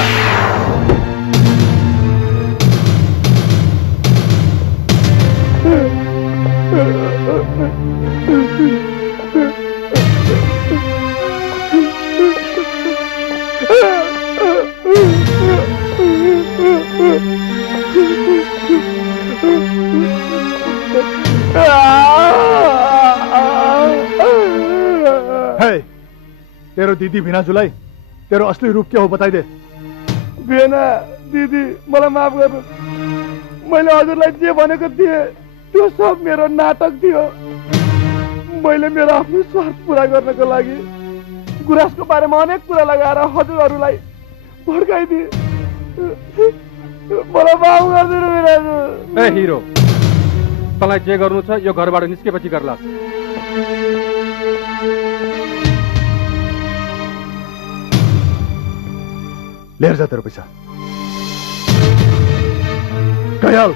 तेरो दीदी भिनाजुलाई तेरो असली रूप क्या हो बताइदे। भिना दिदी, मलाई माफ गर्नु। मैले हजुरलाई जे भनेको थिएँ त्यो सब मेरो नाटक थियो। मैले मेरो आफ्नो स्वार्थ पूरा गर्नको लागि गुराँसको बारेमा अनेक कुरा लगाएर हजुरहरूलाई भड्काइदिए। मलाई माफ गरिदिनु भिनाजु। ए हिरो, तँलाई जे गर्नु छ यो घरबाट निस्केपछि गर्ला। लिएर जा तेरो पैसा। गयाल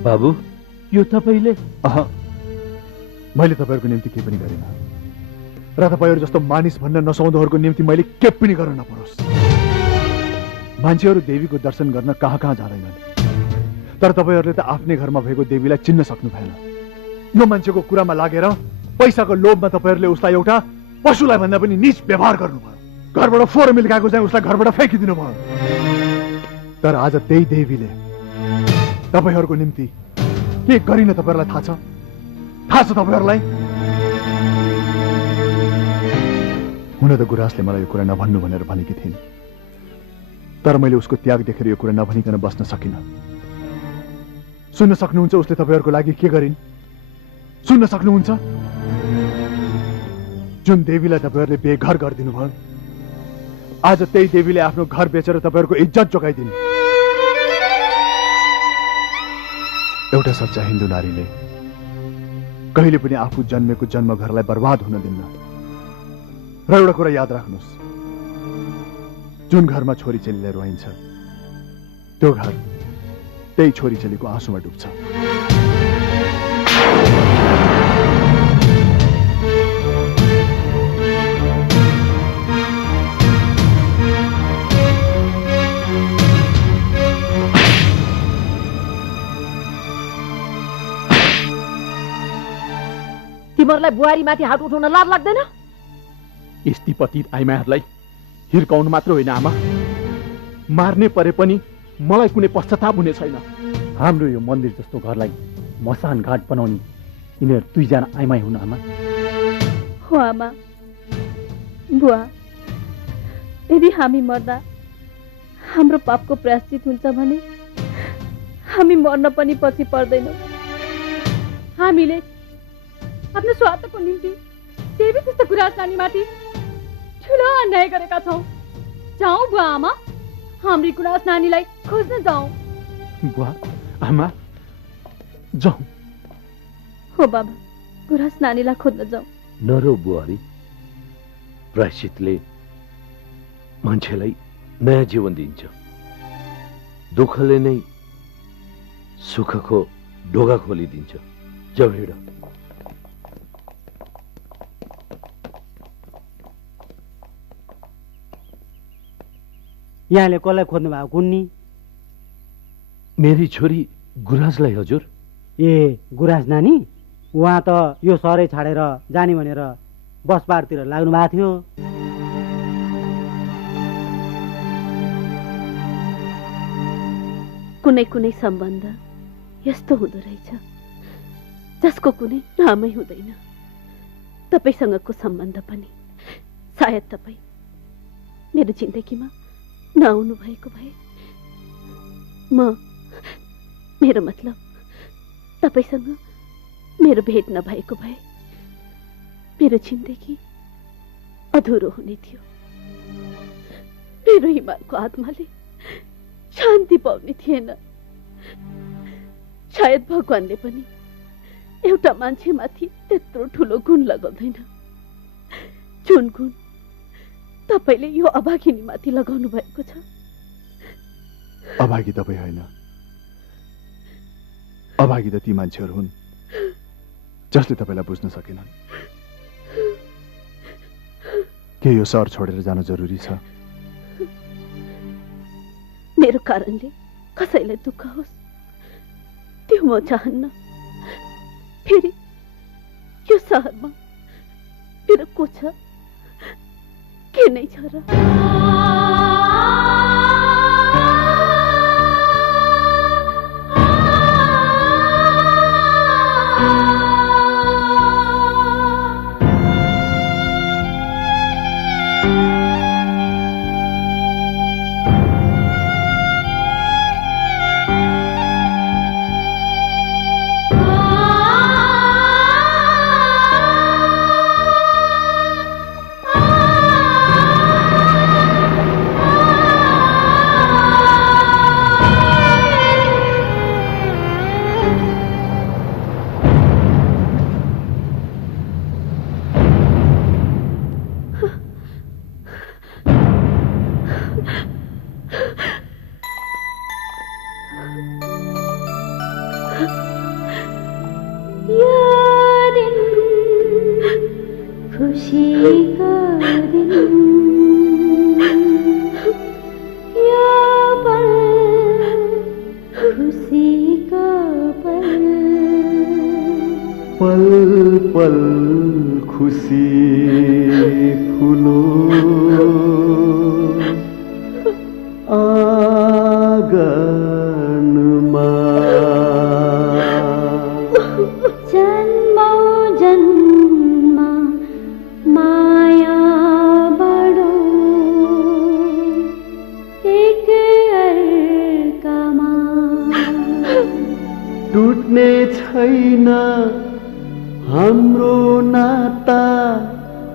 बाबु, यो तपाईले? मैले तपाईँहरूको निम्ति केही पनि गरिनँ र तपाईँहरू जस्तो मानिस भन्न नसक्दोहरूको निम्ति मैले के पनि गर्न नपरोस्। मान्छेहरू देवीको दर्शन गर्न कहाँ कहाँ जाँदैनन्, तर तपाईँहरूले त आफ्नै घरमा भएको देवीलाई चिन्न सक्नु भएन। यो मान्छेको कुरामा लागेर पैसाको लोभमा तपाईँहरूले उसलाई एउटा पशुलाई भन्दा पनि नीच व्यवहार गर्नुभयो। घरबाट फोहोर मिल्काएको चाहिँ उसलाई घरबाट फ्याँकिदिनु भयो। तर आज त्यही देवीले तपाईँहरूको निम्ति के गरिन तपाईँहरूलाई थाहा छ? थाहा छ तपाईँहरूलाई? हुन त गुराँसले मलाई यो कुरा नभन्नु भनेर भनेकी थिइन्, तर मैले उसको त्याग देखेर यो कुरा नभनिकन बस्न सकिनँ। सुन्न सक्नुहुन्छ उसले तपाईँहरूको लागि के गरिन्? सुन्न सक्नुहुन्छ? जुन देवीलाई तपाईँहरूले बेघर गरिदिनु भयो, आज त्यही देवीले आफ्नो घर बेचेर तपाईँहरूको इज्जत जोगाइदिन्। एउटा सच्चा हिन्दू नारीले कहिले पनि आफू जन्मेको जन्मघरलाई बर्बाद हुन दिन्न। र एउटा कुरा याद राख्नुहोस्, जुन घरमा छोरी चेलीलाई रोइन्छ त्यो घर त्यही छोरी चेलीको आँसुमा डुब्छ। तिमीहरूलाई बुहारीमाथि हात उठाउन लाज लाग्दैन? यस्ती पतित आइमाहरूलाई हिर्काउनु मात्र होइन आमा, मार्ने परे पनि मलाई कुनै पश्चाताप हुने छैन। हाम्रो यो मन्दिर जस्तो घरलाई मसान घाट बनाउने यिनीहरू दुईजना आइमाई हुन् आमा। हो आमा, बुवा, यदि हामी मर्दा हाम्रो पापको प्रायश्चित हुन्छ भने हामी मर्न पनि पछि पर्दैनौँ। हामीले आफ्नो स्वार्थको निम्ति देवी जस्तो गुराँस नानीमाथि ठुलो अन्याय गरेका छौँ। जाउँ बुवा आमा, हाम्री गुराँस नानीलाई खोज्न जाउँ। बुवा आमा जाउँ। हो बाबा, गुराँस नानीलाई खोज्न जाउँ। नरो बुहारी, प्रायश्चितले मान्छेलाई नयाँ जीवन दिन्छ। दुःखले नै सुखको ढोका खोलिदिन्छ। जाऊ हिँड। यहाँले कसलाई खोज्नु भएको कुन्नी? मेरी छोरी गुराँसलाई हजुर। ए गुराँस नानी, उहाँ त यो सहरै छाडेर जाने भनेर बस पारतिर लाग्नु भएको थियो। कुनै कुनै सम्बन्ध यस्तो हुँदो रहेछ जसको कुनै नामै हुँदैन। तपाईसँगको सम्बन्ध पनि सायद तपाईँ मेरो जिन्दगीमा नआउनु भएको भए, मेरो मतलब तपाईसँग मेरो भेट नभएको भए मेरो जिन्दगी अधुरो हुने थियो। मेरो हिमालको आत्माले शान्ति पाउने थिएन। सायद भगवानले पनि एउटा मान्छेमाथि त्यत्रो ठुलो गुण लगाउँदैन जुन गुण तपाईले यो अभागिनीमाथि लगाउनु भएको छ। अभागी तपाईँ होइन, अभागी त ती मान्छेहरू हुन् जसले तपाईँलाई बुझ्न सकेनन्। के यो सहर छोडेर जान जरुरी छ? मेरो कारणले कसैलाई दुःख होस् त्यो म चाहन्न। फेरि यो सहरमा मेरो को छ, के नै छ र? एक छैन हाम्रो नाता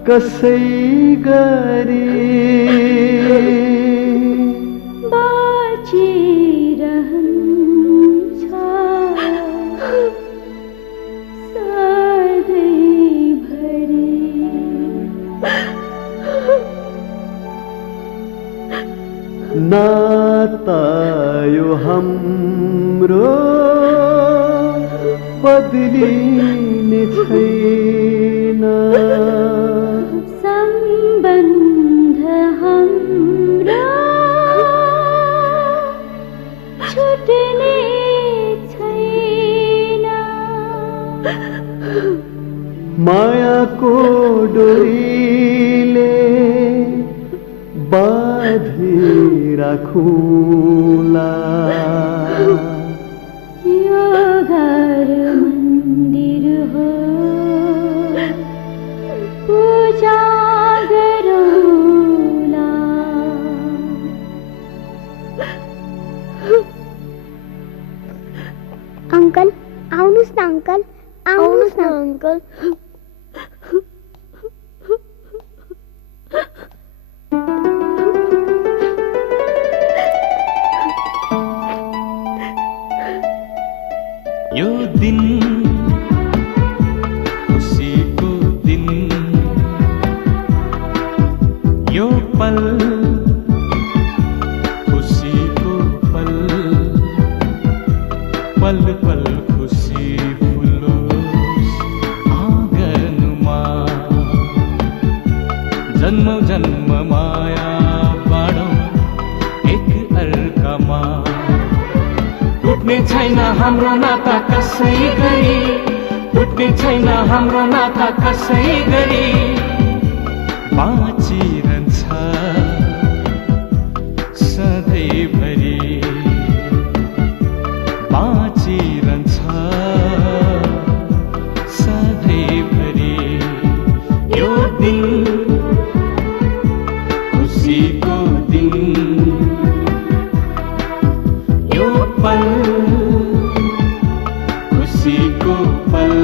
कसै गरी बाँचिरहन्छ सधैँभरि नाता यो हाम्रो बदलिने छैन सम्बन्ध हाम्रो छुट्ने छैन मायाको डोरीले बाँधी राखुला यो घर मन्दिर हो पूजा गरौँला अङ्कल आउनुहोस् न अङ्कल आउनुहोस् न अङ्कल यो दिन खुसीको दिन यो पल खुसीको पल पल पल खुसी फुलोस् आँगनमा जन्म जन्म माया बाँडौँ एक अर्कामा टुट्ने छैन हाम्रो नाता कसै गरी टुट्ने छैन हाम्रो नाता कसै गरी बाँचिरहन्छ सधैँभरि बाँचिरहन्छ सधैँभरि यो दिन खुसीको दिन यो पल खुसीको पल